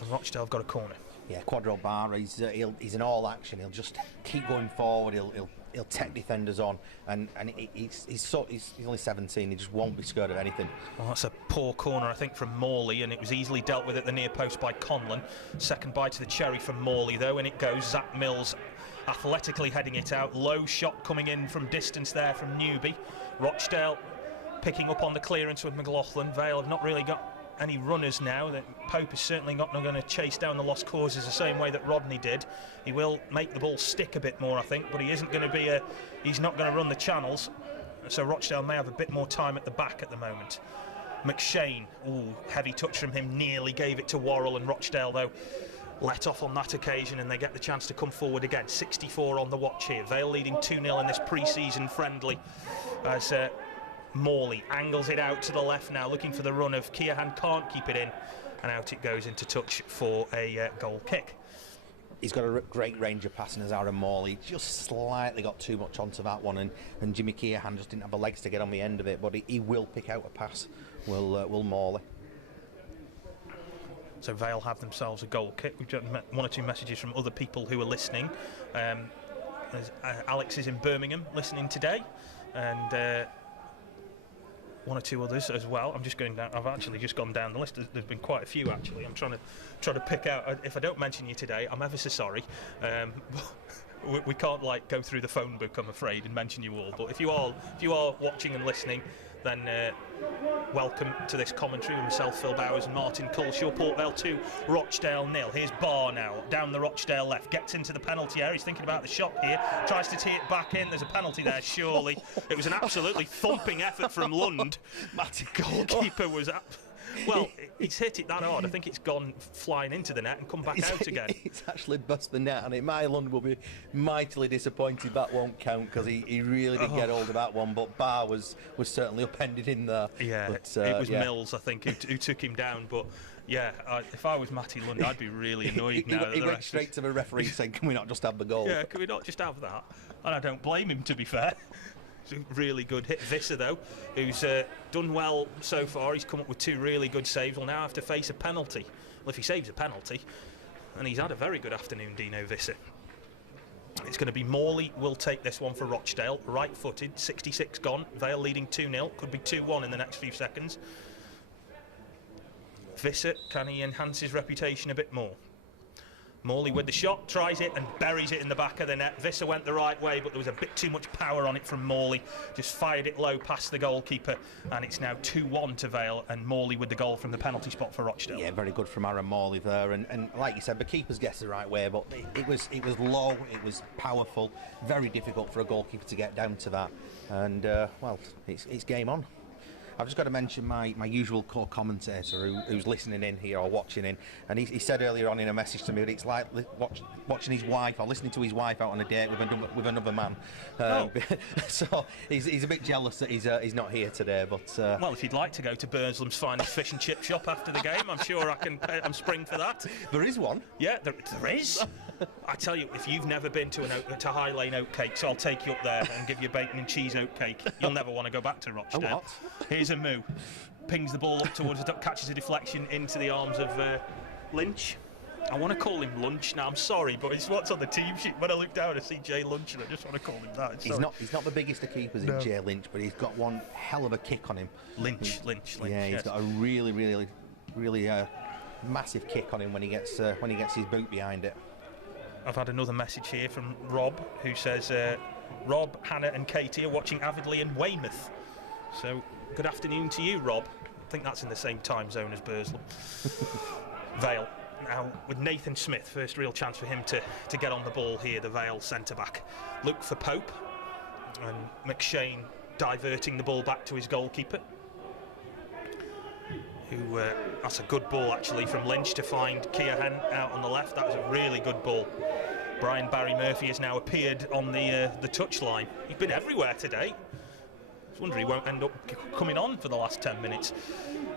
And Rochdale have got a corner. Yeah, Quadro Bar, he's an all action. He'll just keep going forward. He'll take defenders on, and he's only 17. He just won't be scared of anything. Well, that's a poor corner, I think, from Morley, and it was easily dealt with at the near post by Conlon. Second bite to the cherry from Morley, though, and it goes. Zach Mills athletically heading it out. Low shot coming in from distance there from Newby. Rochdale picking up on the clearance with McLaughlin. Vale have not really got any runners now. That Pope is certainly not going to chase down the lost causes the same way that Rodney did. He will make the ball stick a bit more, I think, but he isn't going to be he's not going to run the channels, so Rochdale may have a bit more time at the back at the moment. McShane, ooh, heavy touch from him, nearly gave it to Worrell, and Rochdale though let off on that occasion, and they get the chance to come forward again. 64 on the watch here. Vale leading 2-0 in this pre-season friendly as Morley angles it out to the left now, looking for the run of Keohane, can't keep it in, and out it goes into touch for a goal kick. He's got a great range of passing as Aaron Morley. Just slightly got too much onto that one, and Jimmy Keohane just didn't have the legs to get on the end of it, but he will pick out a pass, will Morley. So Vale have themselves a goal kick. We've got one or two messages from other people who are listening. Alex is in Birmingham listening today, and one or two others as well. I'm just going down. I've actually just gone down the list. There's been quite a few actually. I'm trying to pick out. If I don't mention you today, I'm ever so sorry. We can't like go through the phone book, I'm afraid, and mention you all. But if you are watching and listening, then welcome to this commentary with myself, Phil Bowers, and Martin Culshaw. Port Vale 2, Rochdale 0. Here's Barr now, down the Rochdale left, gets into the penalty area. He's thinking about the shot here, tries to tee it back in. There's a penalty there, surely. It was an absolutely thumping effort from Lund. Matty goalkeeper was up. Well, he's hit it that hard. I think it's gone flying into the net and come back out again. It's actually bust the net, and Myland will be mightily disappointed that won't count, because he really did get hold of that one. But Barr was certainly upended in there. Yeah, but, it was Mills, I think, who took him down. But yeah, if I was Matty Lund, I'd be really annoyed now. He went straight to the referee saying, "Can we not just have the goal?" Yeah, can we not just have that? And I don't blame him, to be fair. It's a really good hit. Visser, though, who's done well so far. He's come up with 2 really good saves. Will now have to face a penalty. Well, if he saves a penalty, and he's had a very good afternoon, Dino Visser. It's going to be Morley will take this one for Rochdale. Right-footed, 66 gone. Vale leading 2-0. Could be 2-1 in the next few seconds. Visser, can he enhance his reputation a bit more? Morley with the shot, tries it and buries it in the back of the net. Visser went the right way, but there was a bit too much power on it from Morley. Just fired it low past the goalkeeper, and it's now 2-1 to Vale, and Morley with the goal from the penalty spot for Rochdale. Yeah, very good from Aaron Morley there, and like you said, the keeper's guessed the right way, but it was low, it was powerful, very difficult for a goalkeeper to get down to that, and well, it's game on. I've just got to mention my usual co-commentator who's listening in here or watching in, and he said earlier on in a message to me that it's like watching his wife or listening to his wife out on a date with another man. So he's a bit jealous that he's not here today. But well, if you'd like to go to Burnslam's finest fish and chip shop after the game, I'm sure I'm spring for that. There is one. Yeah, there is. I tell you, if you've never been to High Lane Oatcakes, I'll take you up there and give you a bacon and cheese oatcake. You'll never want to go back to Rochdale. Oh, what? Here's a moo. Pings the ball up towards the catches a deflection into the arms of Lynch. I want to call him Lunch now. I'm sorry, but it's what's on the team sheet. When I look down, I see Jay Lunch, and I just want to call him that. He's not the biggest of keepers in Jay Lynch, but he's got one hell of a kick on him. Lynch. Yeah, he's got a really massive kick on him when he gets his boot behind it. I've had another message here from Rob, who says Rob, Hannah and Katie are watching avidly in Weymouth. So good afternoon to you, Rob. I think that's in the same time zone as Burslem. Vale now with Nathan Smith, first real chance for him to get on the ball here, the Vale centre-back. Look for Pope, and McShane diverting the ball back to his goalkeeper. That's a good ball actually from Lynch to find Keohane out on the left. That was a really good ball. Brian Barry Murphy has now appeared on the touchline. He's been everywhere today. I wonder he won't end up coming on for the last 10 minutes.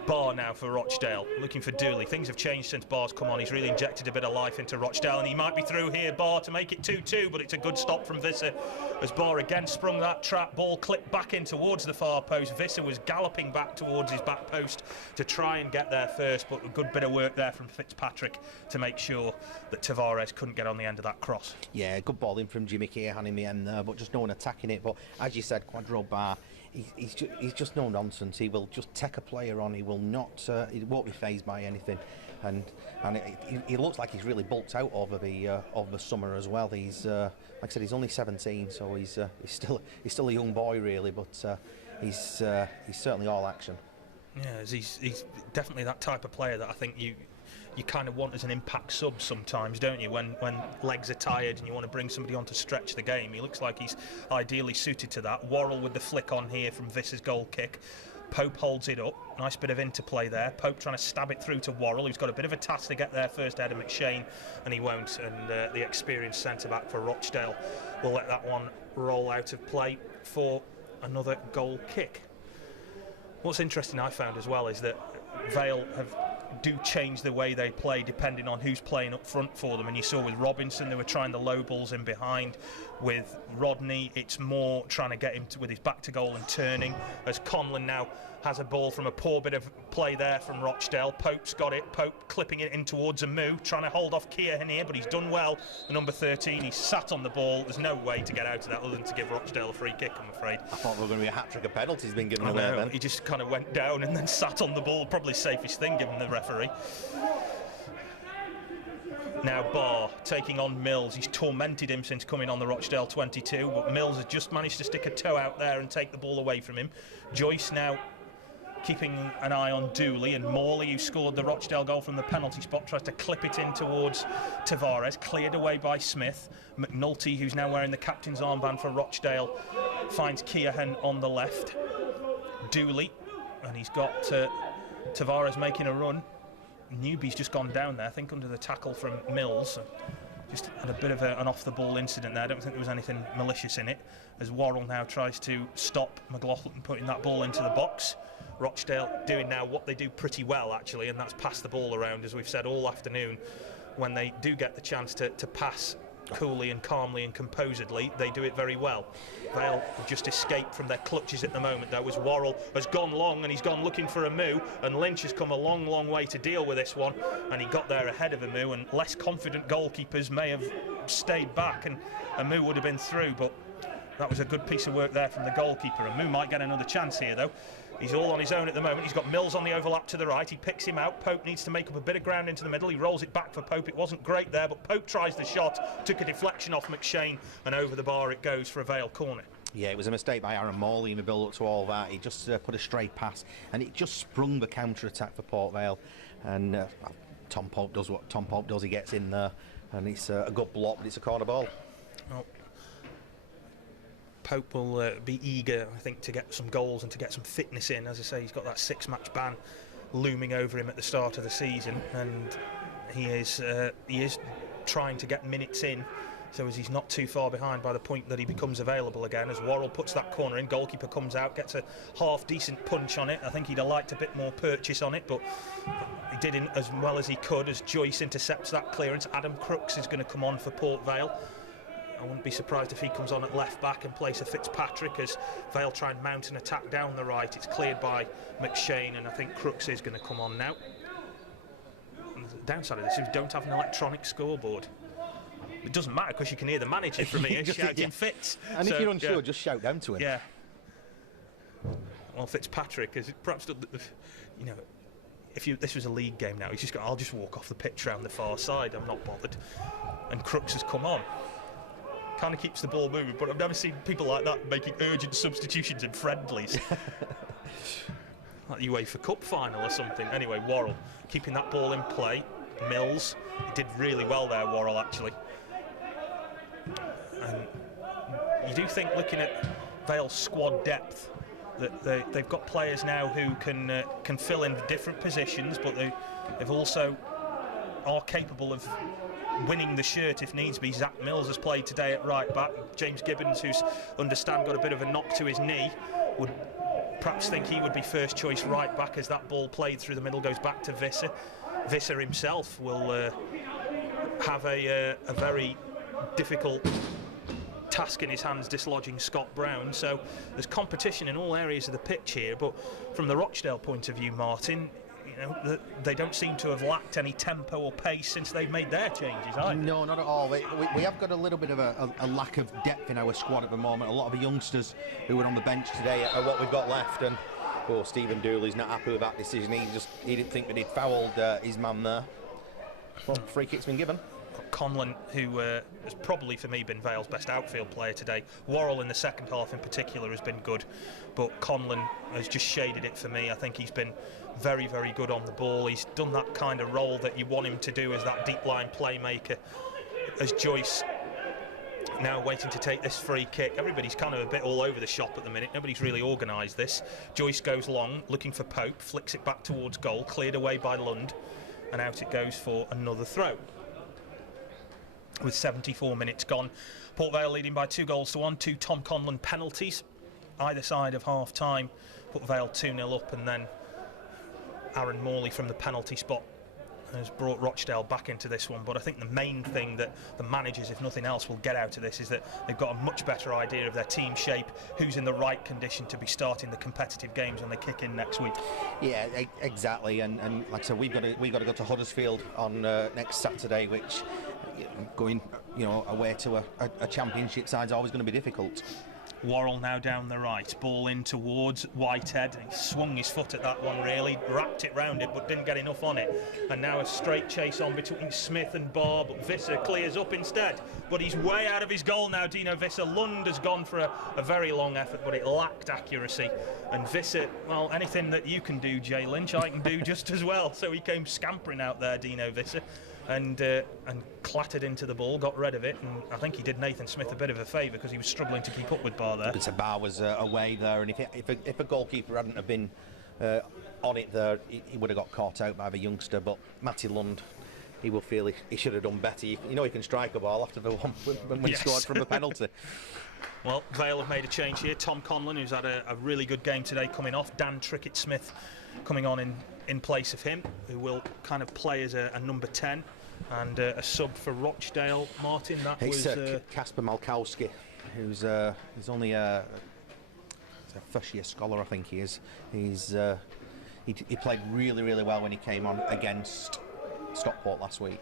Barr now for Rochdale, looking for Dooley. Things have changed since Barr's come on. He's really injected a bit of life into Rochdale, and he might be through here, Barr, to make it 2-2, but it's a good stop from Visser as Barr again sprung that trap. Ball clipped back in towards the far post. Visser was galloping back towards his back post to try and get there first, but a good bit of work there from Fitzpatrick to make sure that Tavares couldn't get on the end of that cross. Yeah, good ball in from Jimmy Cahan in the end there, but just no one attacking it. But as you said, Quadro Barr, he's just no nonsense. He will just take a player on. He will not. He won't be fazed by anything, and he looks like he's really bulked out over the summer as well. He's like I said, he's only 17, so he's still a young boy really, but he's certainly all action. Yeah, he's definitely that type of player that I think you kind of want as an impact sub sometimes, don't you, when legs are tired and you want to bring somebody on to stretch the game. He looks like he's ideally suited to that. Worrell with the flick on here from Visser's goal kick. Pope holds it up. Nice bit of interplay there. Pope trying to stab it through to Worrell, who's got a bit of a task to get there first ahead of McShane, and he won't. And the experienced centre-back for Rochdale will let that one roll out of play for another goal kick. What's interesting I found as well is that Vale do change the way they play depending on who's playing up front for them, and you saw with Robinson they were trying the low balls in behind. With Rodney it's more trying to get him with his back to goal and turning, as Conlon now has a ball from a poor bit of play there from Rochdale. Pope's got it. Pope clipping it in towards a Moo, trying to hold off Keohan here, but he's done well. The number 13, he's sat on the ball. There's no way to get out of that other than to give Rochdale a free kick, I'm afraid. I thought there were going to be a hat-trick of penalties being given away then. then. He just kind of went down and then sat on the ball, probably safest thing given the referee. Now Barr taking on Mills. He's tormented him since coming on the Rochdale 22, but Mills has just managed to stick a toe out there and take the ball away from him. Joyce now keeping an eye on Dooley, and Morley, who scored the Rochdale goal from the penalty spot, tries to clip it in towards Tavares, cleared away by Smith. McNulty, who's now wearing the captain's armband for Rochdale, finds Keohan on the left. Dooley, and he's got Tavares making a run. Newby's just gone down there, I think under the tackle from Mills. Just had a bit of an off-the-ball incident there. I don't think there was anything malicious in it, as Worrell now tries to stop McLaughlin putting that ball into the box. Rochdale doing now what they do pretty well, actually, and that's pass the ball around, as we've said all afternoon. When they do get the chance to pass coolly and calmly and composedly, they do it very well. Vale have just escaped from their clutches at the moment, though, as Worrell has gone long and he's gone looking for a Moo, and Lynch has come a long, long way to deal with this one, and he got there ahead of a Moo, and less confident goalkeepers may have stayed back and a Moo would have been through, but that was a good piece of work there from the goalkeeper. And Moo might get another chance here, though. He's all on his own at the moment. He's got Mills on the overlap to the right. He picks him out. Pope needs to make up a bit of ground into the middle. He rolls it back for Pope. It wasn't great there, but Pope tries the shot, took a deflection off McShane, and over the bar it goes for a Vale corner. Yeah, it was a mistake by Aaron Morley in the build-up to all that. He just put a straight pass, and it just sprung the counter-attack for Port Vale. And Tom Pope does what Tom Pope does. He gets in there, and it's a good block, but it's a corner ball. Oh. Pope will be eager, I think, to get some goals and to get some fitness in. As I say, he's got that 6-match ban looming over him at the start of the season, and he is trying to get minutes in, so as he's not too far behind by the point that he becomes available again. As Worrell puts that corner in, goalkeeper comes out, gets a half-decent punch on it. I think he'd have liked a bit more purchase on it, but he did as well as he could as Joyce intercepts that clearance. Adam Crooks is going to come on for Port Vale. I wouldn't be surprised if he comes on at left back in place of Fitzpatrick, as Vale try and mount an attack down the right. It's cleared by McShane, and I think Crooks is going to come on now. And the downside of this is we don't have an electronic scoreboard. It doesn't matter because you can hear the manager from here shouting Fitz. And if you're unsure, just shout down to him. Yeah. Well, Fitzpatrick is perhaps, you know, if this was a league game now, he's just I'll just walk off the pitch round the far side. I'm not bothered. And Crooks has come on. Kind of keeps the ball moving, but I've never seen people like that making urgent substitutions in friendlies. Like the UEFA Cup final or something. Anyway, Worrell keeping that ball in play. Mills, he did really well there, Worrell, actually. And you do think, looking at Vale's squad depth, that they've got players now who can fill in different positions, but they've also are capable of winning the shirt if needs be. Zach Mills has played today at right back. James Gibbons, who's got a bit of a knock to his knee, would perhaps think he would be first choice right back as that ball played through the middle goes back to Visser. Visser himself will have a very difficult task in his hands dislodging Scott Brown. So there's competition in all areas of the pitch here, but from the Rochdale point of view, Martin, you know, they don't seem to have lacked any tempo or pace since they've made their changes either. No, not at all. We have got a little bit of a lack of depth in our squad at the moment. A lot of the youngsters who were on the bench today are what we've got left, and Stephen Dooley's not happy with that decision. He didn't think that he'd fouled his man there. Well, free kick's been given. Conlon, who has probably for me been Vale's best outfield player today. Worrell in the second half in particular has been good, but Conlon has just shaded it for me. I think he's been very, very good on the ball. He's done that kind of role that you want him to do as that deep line playmaker. As Joyce now waiting to take this free kick, everybody's kind of a bit all over the shop at the minute. Nobody's really organised this. Joyce goes long, looking for Pope, flicks it back towards goal, cleared away by Lund, and out it goes for another throw. With 74 minutes gone, Port Vale leading by 2-1, 2 Tom Conlon penalties either side of half time. Port Vale 2-0 up, and then Aaron Morley from the penalty spot has brought Rochdale back into this one. But I think the main thing that the managers, if nothing else, will get out of this is that they've got a much better idea of their team shape, who's in the right condition to be starting the competitive games when they kick in next week. Yeah, exactly. And like I said, we've got to go to Huddersfield on next Saturday, which going away to a championship side is always going to be difficult. Worrell now down the right, ball in towards Whitehead. He swung his foot at that one, really, wrapped it round it, but didn't get enough on it. And now a straight chase on between Smith and Barr, but Visser clears up instead. But he's way out of his goal now, Dino Visser. Lund has gone for a very long effort, but it lacked accuracy. And Visser, well, anything that you can do, Jay Lynch, I can do just as well. So he came scampering out there, Dino Visser, and clattered into the ball, got rid of it, and I think he did Nathan Smith a bit of a favour because he was struggling to keep up with Barr there. But Barr was away there, and if a goalkeeper hadn't have been on it there, he would have got caught out by the youngster. But Matty Lund, he will feel he should have done better. You know he can strike a ball after the one when he scored from a penalty. Well, Vale have made a change here. Tom Conlon, who's had a really good game today, coming off. Dan Trickett-Smith coming on in place of him, who will kind of play as a number 10. And a sub for Rochdale, Martin. That was Kasper Malkowski, who's only he's a first-year scholar, I think he is. He played really, really well when he came on against Stockport last week.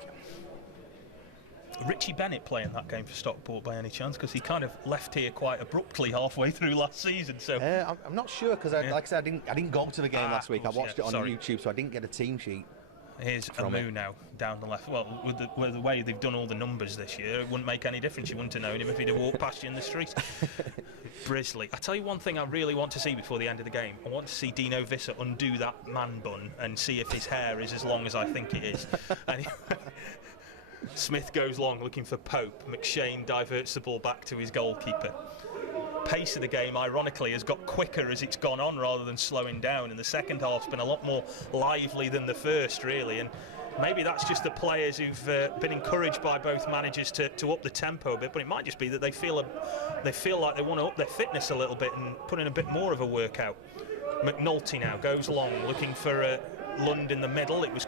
Richie Bennett playing that game for Stockport by any chance? Because he kind of left here quite abruptly halfway through last season. So I'm not sure because, like I said, I didn't go to the game last week. I watched it on YouTube, so I didn't get a team sheet. Here's Amu now down the left. Well, with the way they've done all the numbers this year, it wouldn't make any difference. You wouldn't have known him if he'd have walked past you in the street. Brisley. I tell you one thing I really want to see before the end of the game. I want to see Dino Visser undo that man bun and see if his hair is as long as I think it is. Smith goes long looking for Pope. McShane diverts the ball back to his goalkeeper. Pace of the game, ironically, has got quicker as it's gone on rather than slowing down, and the second half's been a lot more lively than the first, really. And maybe that's just the players who've been encouraged by both managers to up the tempo a bit, but it might just be that they feel like they want to up their fitness a little bit and put in a bit more of a workout. McNulty now goes long looking for Lund in the middle. It was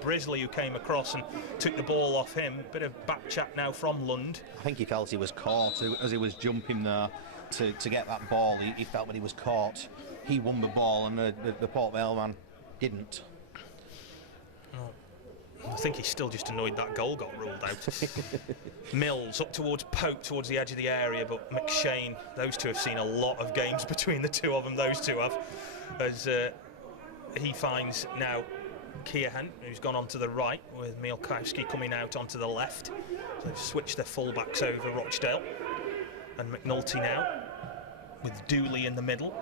Brisley who came across and took the ball off him. Bit of back chat now from Lund. I think he felt he was caught as he was jumping there to get that ball. He felt when he was caught, he won the ball, and the Port Vale man didn't. I think he's still just annoyed that goal got ruled out. Mills up towards Pope, towards the edge of the area, but McShane, those two have seen a lot of games between the two of them, those two have, as he finds now Keohan, who's gone on to the right, with Mielkowski coming out onto the left. So they've switched their full-backs over, Rochdale. And McNulty now, with Dooley in the middle.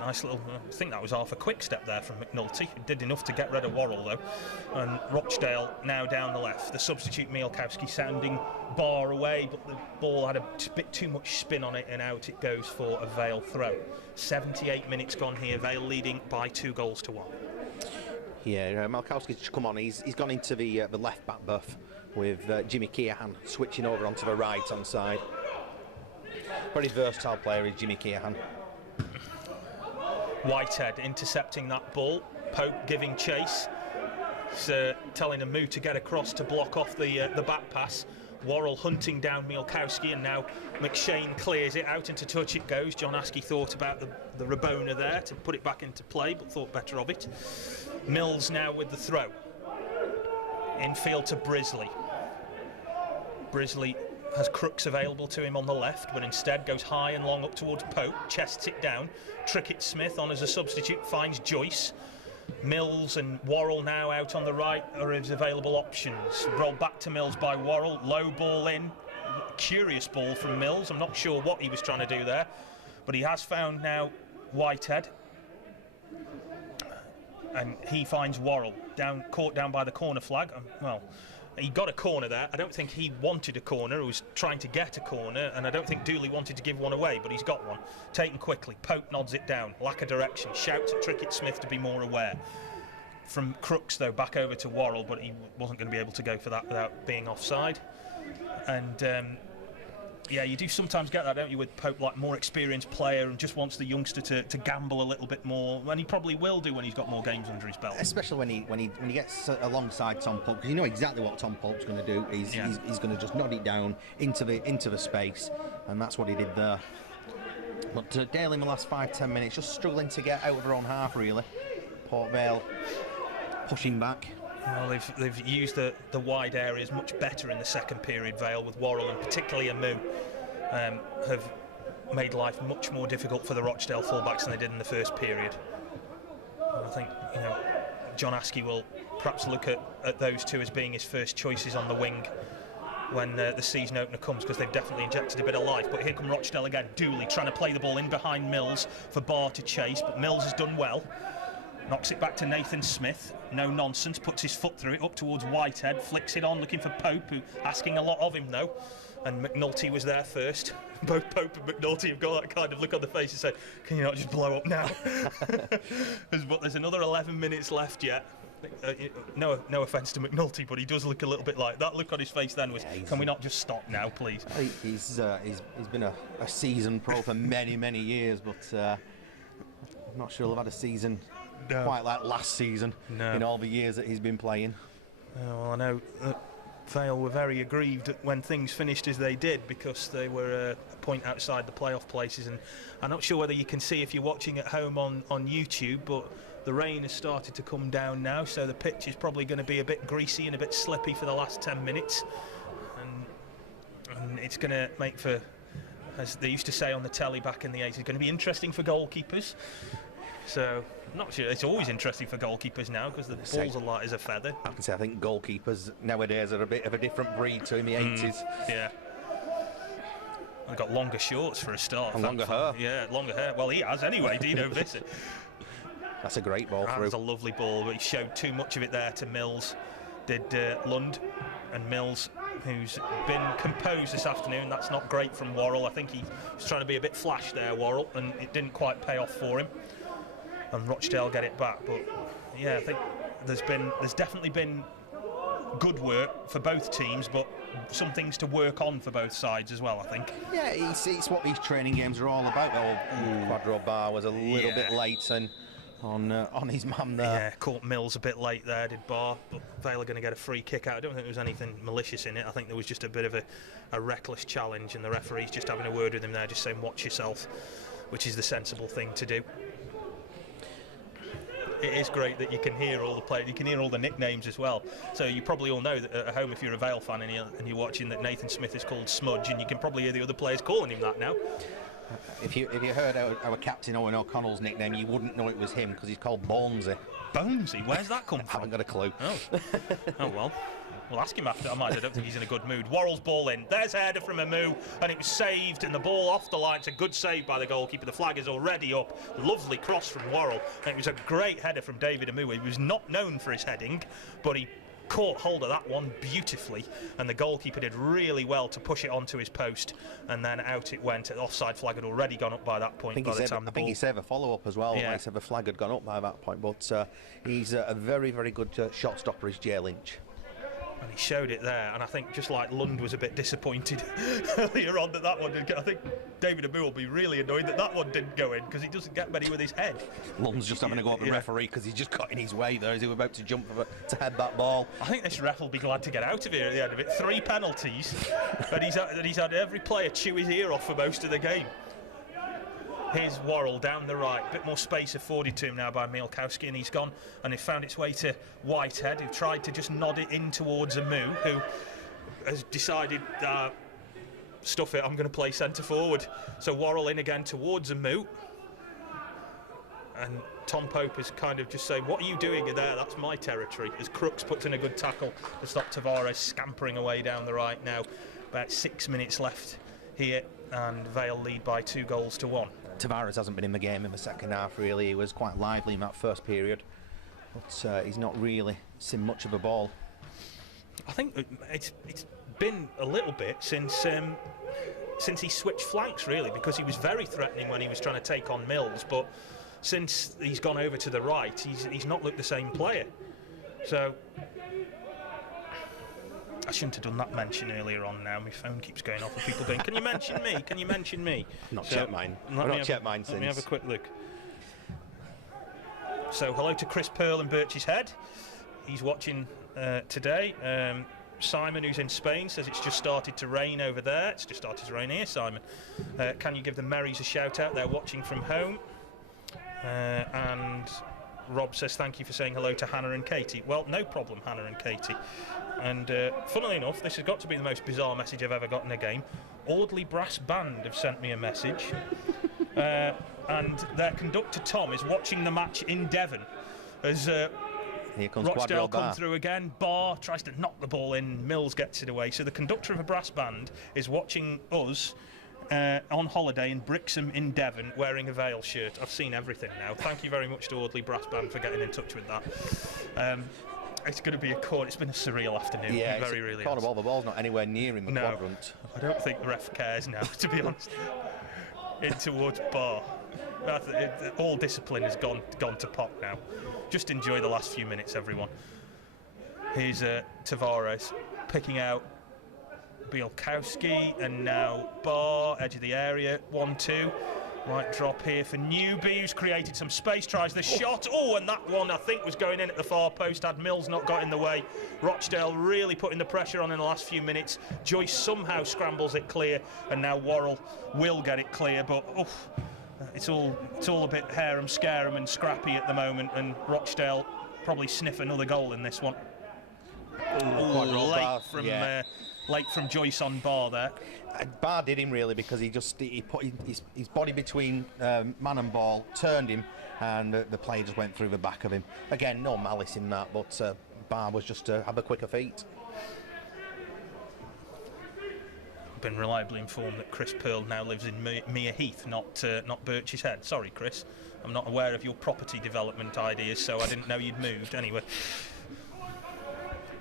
Nice little, I think that was half a quick step there from McNulty. It did enough to get rid of Worrell, though. And Rochdale now down the left. The substitute Mielkowski sounding Barr away, but the ball had a bit too much spin on it, and out it goes for a Vale throw. 78 minutes gone here, Vale leading by 2-1. Yeah, Malkowski's just come on. He's gone into the left back berth with Jimmy Keohan switching over onto the right hand side. Very versatile player is Jimmy Keohan. Whitehead intercepting that ball. Pope giving chase. He's telling Amu to get across to block off the back pass. Worrell hunting down Mielkowski, and now McShane clears it out into touch it goes. John Askey thought about the Rabona there to put it back into play, but thought better of it. Mills now with the throw. Infield to Brisley. Brisley has Crooks available to him on the left, but instead goes high and long up towards Pope, chests it down. Trickett-Smith on as a substitute, finds Joyce. Mills and Worrell now out on the right are his available options. Rolled back to Mills by Worrell, low ball in. Curious ball from Mills, I'm not sure what he was trying to do there, but he has found now Whitehead. And he finds Worrell, caught down by the corner flag. Well, he got a corner there. I don't think he wanted a corner. He was trying to get a corner, and I don't think Dooley wanted to give one away, but he's got one. Taken quickly. Pope nods it down. Lack of direction. Shouts at Trickett-Smith to be more aware. From Crooks, though, back over to Worrell, but he wasn't going to be able to go for that without being offside. And yeah, you do sometimes get that, don't you, with Pope, like more experienced player and just wants the youngster to gamble a little bit more, and he probably will do when he's got more games under his belt. Especially when he gets alongside Tom Pope, because you know exactly what Tom Pope's going to do. He's going to just nod it down into the space, and that's what he did there. But Dale in the last 5-10 minutes just struggling to get out of their own half, really. Port Vale pushing back. Well, they've used the wide areas much better in the second period, Vale, with Worrell and particularly Amu have made life much more difficult for the Rochdale fullbacks than they did in the first period. And I think, you know, John Askey will perhaps look at those two as being his first choices on the wing when the season opener comes, because they've definitely injected a bit of life. But here come Rochdale again. Dooley trying to play the ball in behind Mills for Barr to chase, but Mills has done well. Knocks it back to Nathan Smith. No nonsense. Puts his foot through it up towards Whitehead. Flicks it on, looking for Pope, who asking a lot of him though. And McNulty was there first. Both Pope and McNulty have got that kind of look on the face and say, "Can you not just blow up now?" But there's another 11 minutes left yet. No offence to McNulty, but he does look a little bit like that. Look on his face then was, "Can we not just stop now, please?" He's been a seasoned pro for many years, but I'm not sure he'll have had a season quite like last season in all the years that he's been playing. Well, I know Vale were very aggrieved when things finished as they did, because they were a point outside the playoff places, and I'm not sure whether you can see if you're watching at home on YouTube, but the rain has started to come down now, so the pitch is probably going to be a bit greasy and a bit slippy for the last 10 minutes, and it's going to make for, as they used to say on the telly back in the 80s, going to be interesting for goalkeepers. So, not sure. It's always interesting for goalkeepers now, because the balls are light as a feather. I can say I think goalkeepers nowadays are a bit of a different breed to in the 80s. Yeah. They've got longer shorts for a start. And longer hair. Yeah, longer hair. Well, he has anyway. Dino Visser. That's a great ball through. That's a lovely ball, but he showed too much of it there to Mills. Did Lund, and Mills, who's been composed this afternoon. That's not great from Worrell. I think he was trying to be a bit flash there, Worrell, and it didn't quite pay off for him. And Rochdale get it back, but yeah, I think there's definitely been good work for both teams, but some things to work on for both sides as well, I think. Yeah, it's what these training games are all about. Quadro Bar was a little bit late and on his man there. Yeah, caught Mills a bit late there, did Barr, but Vale are going to get a free kick out. I don't think there was anything malicious in it. I think there was just a bit of a reckless challenge, and the referee's just having a word with him there, just saying watch yourself, which is the sensible thing to do. It is great that you can hear all the players, you can hear all the nicknames as well. So you probably all know that at home, if you're a Vale fan and you're watching, that Nathan Smith is called Smudge, and you can probably hear the other players calling him that now. If you heard our captain Owen O'Connell's nickname, you wouldn't know it was him, because he's called Bonesy. Bonesy? Where's that come from? I haven't got a clue. Oh well. We'll ask him after. I don't think he's in a good mood. Worrell's ball in. There's a header from Amu, and it was saved, and the ball off the line. It's a good save by the goalkeeper. The flag is already up. Lovely cross from Worrell. And it was a great header from David Amu. He was not known for his heading, but he caught hold of that one beautifully, and the goalkeeper did really well to push it onto his post, and then out it went. The offside flag had already gone up by that point. I think he saved a follow-up as well. Yeah. The flag had gone up by that point, but he's a very good shot stopper, is Jay Lynch. And he showed it there, and I think just like Lund was a bit disappointed earlier on that one didn't go. I think David Amu will be really annoyed that one didn't go in because he doesn't get many with his head. Lund's just having to go at the referee because he's just got in his way there as he was about to jump to head that ball. I think this ref will be glad to get out of here at the end of it. 3 penalties, and he's had every player chew his ear off for most of the game. Here's Worrell down the right, bit more space afforded to him now by Mielkowski, and he's gone and he found its way to Whitehead, who tried to just nod it in towards Amu, who has decided, stuff it, I'm going to play centre forward. So Worrell in again towards Amu, and Tom Pope is kind of just saying, what are you doing there? That's my territory. As Crooks puts in a good tackle to stop Tavares scampering away down the right now. About 6 minutes left here, and Vale lead by 2-1. Tavares hasn't been in the game in the second half, really. He was quite lively in that first period, but he's not really seen much of a ball. I think it's been a little bit since he switched flanks, really, because he was very threatening when he was trying to take on Mills, but since he's gone over to the right, he's not looked the same player. So I shouldn't have done that mention earlier on now. My phone keeps going off with people going, can you mention me? Can you mention me? Not checked mine. I've not checked mine since. Let me have a quick look. So hello to Chris Pearl in Birch's Head. He's watching today. Simon, who's in Spain, says it's just started to rain over there. It's just started to rain here, Simon. Can you give the Merrys a shout out? They're watching from home. And Rob says thank you for saying hello to Hannah and Katie. Well, no problem, Hannah and Katie. And funnily enough, this has got to be the most bizarre message I've ever got in a game. Audley Brass Band have sent me a message. And their conductor Tom is watching the match in Devon as here comes Rochdale come through again. Barr tries to knock the ball in. Mills gets it away. So the conductor of a brass band is watching us on holiday in Brixham in Devon wearing a Vale shirt. I've seen everything now. Thank you very much to Audley Brass Band for getting in touch with that. It's going to be it's been a surreal afternoon. Yeah, it very really the ball's not anywhere near in the quadrant. I don't think the ref cares now, to be honest. In towards Barr. All discipline has gone to pot now. Just enjoy the last few minutes, everyone. Here's Tavares picking out Bielkowski, and now Barr, edge of the area, 1-2. Right drop here for Newby, who's created some space, tries the shot. Oh, and that one I think was going in at the far post, had Mills not got in the way. Rochdale really putting the pressure on in the last few minutes. Joyce somehow scrambles it clear, and now Worrell will get it clear, but it's all a bit harum-scarum and scrappy at the moment, and Rochdale probably sniff another goal in this one. Late from Joyce on Barr there. Barr did him really because he put his body between man and ball, turned him, and the player just went through the back of him. Again, no malice in that, but Barr was just had the quicker feet. Been reliably informed that Chris Pearl now lives in Mere Heath, not Birch's Head. Sorry, Chris, I'm not aware of your property development ideas, so I didn't know you'd moved. Anyway.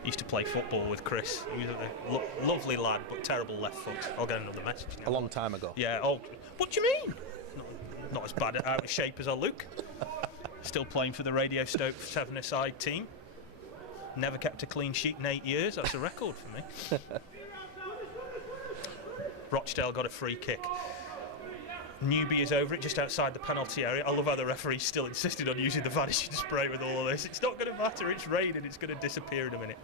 Used to play football with Chris. He was a lovely lad, but terrible left foot. I'll get another message now. A long time ago. Yeah. Oh, what do you mean? Not as bad out of shape as I look. Still playing for the Radio Stoke 7-a-side team. Never kept a clean sheet in 8 years. That's a record for me. Rochdale got a free kick. Newby is over it, just outside the penalty area. I love how the referee still insisted on using the vanishing spray with all of this. It's not going to matter, it's raining, it's going to disappear in a minute.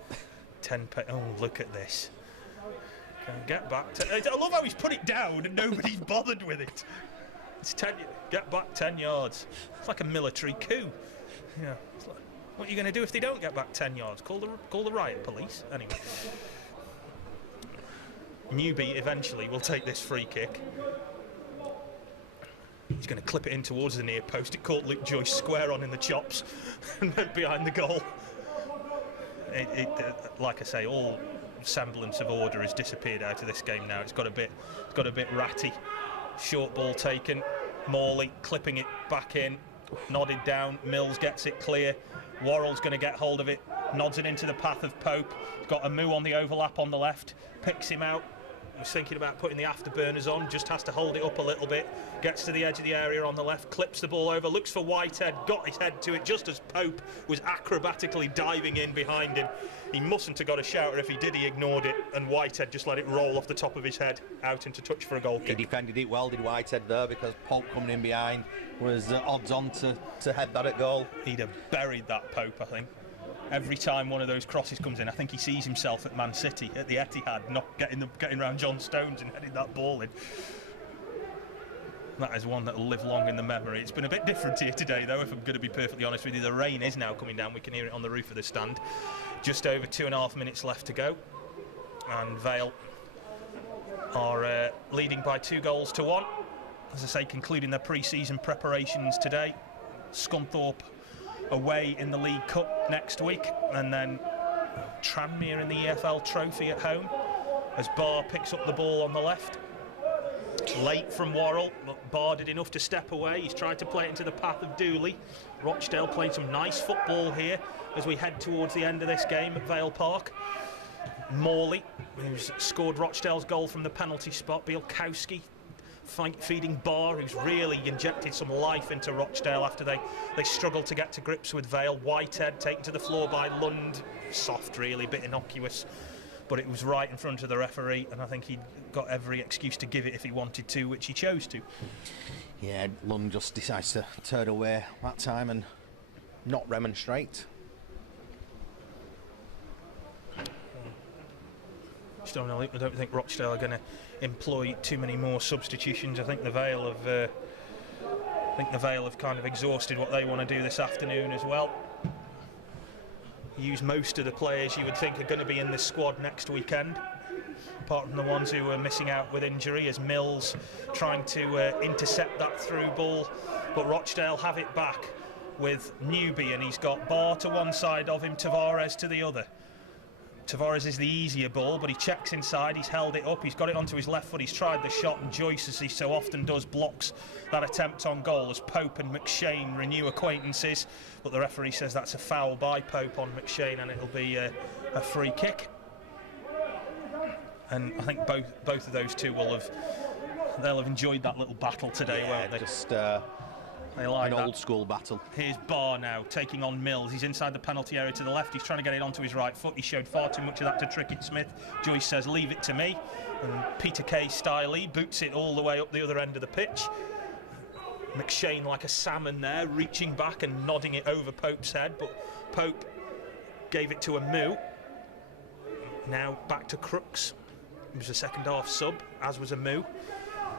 Oh, look at this. Get back. I love how he's put it down and nobody's bothered with it. It's 10. Get back 10 yards. It's like a military coup. Yeah. Like, what are you going to do if they don't get back 10 yards? Call the riot police. Anyway. Newby eventually will take this free kick. He's going to clip it in towards the near post. It caught Luke Joyce square on in the chops and went behind the goal. Like I say, all semblance of order has disappeared out of this game now. It's got a bit ratty. Short ball taken. Morley clipping it back in. Nodded down. Mills gets it clear. Worrell's going to get hold of it. Nods it into the path of Pope. He's got Amu on the overlap on the left. Picks him out. was thinking about putting the afterburners on, just has to hold it up a little bit, gets to the edge of the area on the left, clips the ball over, looks for Whitehead, got his head to it just as Pope was acrobatically diving in behind him. He mustn't have got a shouter. If he did, he ignored it, and Whitehead just let it roll off the top of his head out into touch for a goal He kick. defended it well, did Whitehead there, because Pope coming in behind was odds on to head that at goal. He'd have buried that Pope, I think. Every time one of those crosses comes in, I think he sees himself at Man City, at the Etihad, not getting around John Stones and heading that ball in. That is one that will live long in the memory. It's been a bit different here today, though, if I'm going to be perfectly honest with you. The rain is now coming down. We can hear it on the roof of the stand. Just over 2.5 minutes left to go. And Vale are leading by 2-1. As I say, concluding their pre-season preparations today. Scunthorpe away in the League Cup next week, and then Tranmere in the EFL Trophy at home as Barr picks up the ball on the left. Late from Worrell, but Barr did enough to step away. He's tried to play it into the path of Dooley. Rochdale playing some nice football here as we head towards the end of this game at Vale Park. Morley, who's scored Rochdale's goal from the penalty spot. Bielkowski feeding Barr, who's really injected some life into Rochdale after they struggled to get to grips with Vale. Whitehead taken to the floor by Lund. Soft, really, a bit innocuous, but it was right in front of the referee, and I think he'd got every excuse to give it if he wanted to, which he chose to. Yeah, Lund just decides to turn away that time and not remonstrate. I don't think Rochdale are going to employ too many more substitutions. I think the Vale have kind of exhausted what they want to do this afternoon as well. Use most of the players you would think are going to be in this squad next weekend, apart from the ones who are missing out with injury, as Mills trying to intercept that through ball. But Rochdale have it back with Newby, and he's got Barr to one side of him, Tavares to the other. Tavares is the easier ball, but he checks inside, he's held it up, he's got it onto his left foot, he's tried the shot, and Joyce, as he so often does, blocks that attempt on goal as Pope and McShane renew acquaintances, but the referee says that's a foul by Pope on McShane, and it'll be a free kick. And I think both of those two they'll have enjoyed that little battle today, won't they? Just They like an that. old school battle. Here's Barr now taking on Mills. He's inside the penalty area to the left. He's trying to get it onto his right foot. He showed far too much of that to trick it Smith. Joyce says, leave it to me. And Peter Kay Stiley boots it all the way up the other end of the pitch. McShane like a salmon there, reaching back and nodding it over Pope's head, but Pope gave it to a Moo. Now back to Crooks. It was a second half sub, as was a Moo.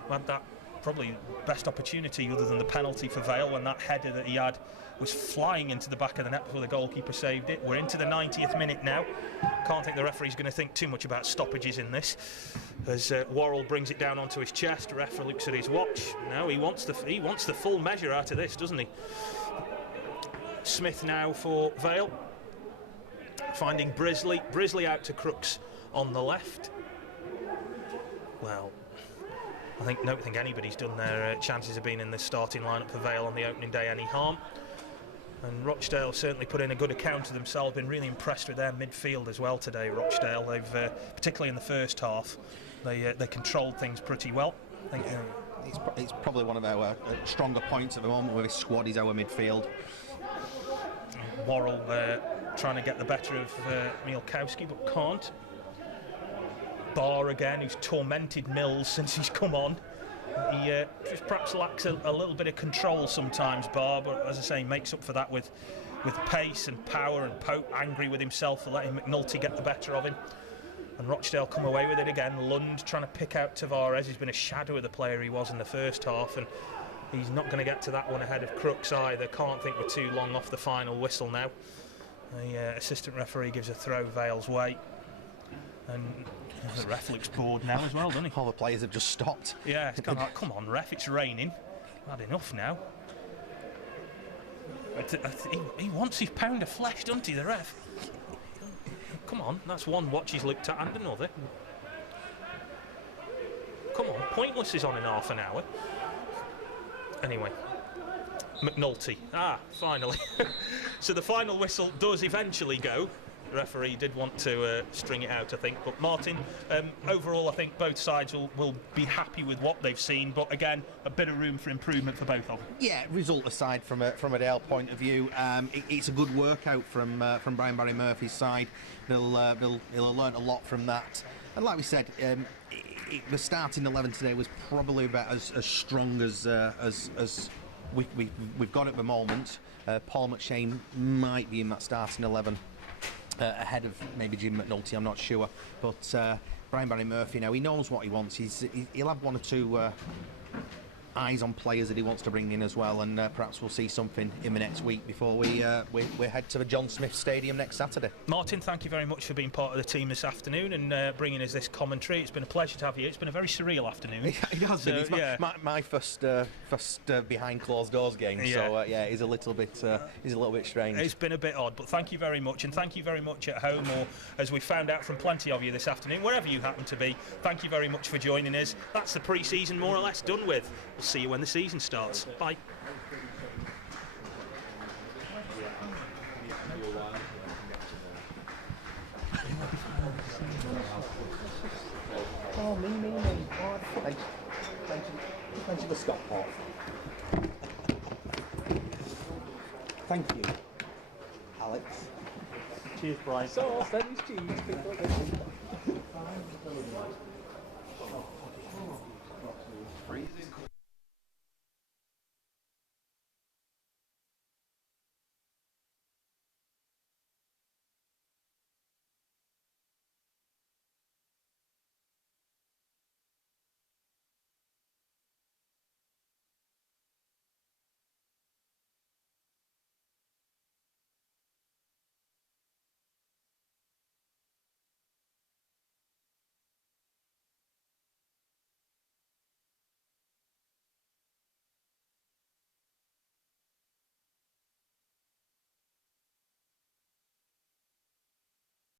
Had that probably best opportunity other than the penalty for Vale, when that header that he had was flying into the back of the net before the goalkeeper saved it. We're into the 90th minute now. Can't think the referee's going to think too much about stoppages in this, as Worrell brings it down onto his chest. Referee looks at his watch. No, he wants the full measure out of this, doesn't he? Smith now for Vale, finding Brisley out to Crooks on the left. Well, I don't think anybody's done their chances of being in the starting lineup for Vale on the opening day any harm. And Rochdale certainly put in a good account of themselves. Been really impressed with their midfield as well today, Rochdale. They've, particularly in the first half, they controlled things pretty well. I think, It's probably one of our stronger points at the moment with his squad, is our midfield. Worrell trying to get the better of Mielkowski, but can't. Barr again, who's tormented Mills since he's come on. He just perhaps lacks a little bit of control sometimes, Barr, but as I say, makes up for that with pace and power, and Pope angry with himself for letting McNulty get the better of him. And Rochdale come away with it again. Lund trying to pick out Tavares. He's been a shadow of the player he was in the first half, and he's not going to get to that one ahead of Crooks either. Can't think we're too long off the final whistle now. The assistant referee gives a throw Vale's way, and the ref looks bored now as well, doesn't he? All the players have just stopped. Yeah, it's kind of like, come on, ref, it's raining. Had enough now. He wants his pound of flesh, doesn't he, the ref? Come on, that's one watch he's looked at and another. Come on, Pointless is on in half an hour. Anyway, McNulty. Finally. So the final whistle does eventually go. The referee did want to string it out, I think. But Martin, overall, I think both sides will be happy with what they've seen. But again, a bit of room for improvement for both of them. Yeah, result aside, from a Dale point of view, it's a good workout from Brian Barry Murphy's side. He'll have learnt a lot from that. And like we said, the starting 11 today was probably about as strong as we've got at the moment. Paul McShane might be in that starting 11 ahead of maybe Jim McNulty, I'm not sure. But Brian Barry Murphy now, he knows what he wants. He'll have one or two eyes on players that he wants to bring in as well, and perhaps we'll see something in the next week before we head to the John Smith Stadium next Saturday. Martin, thank you very much for being part of the team this afternoon and bringing us this commentary. It's been a pleasure to have you. It's been a very surreal afternoon. It has been. It's my first behind closed doors game, so it's a little bit strange. It's been a bit odd, but thank you very much, and thank you very much at home, or as we found out from plenty of you this afternoon, wherever you happen to be. Thank you very much for joining us. That's the pre-season more or less done with. We'll see you when the season starts. Bye. Oh, me. Oh, thank you for Scott Paul. Thank you, Alex. Cheers, Brian. So, cheese.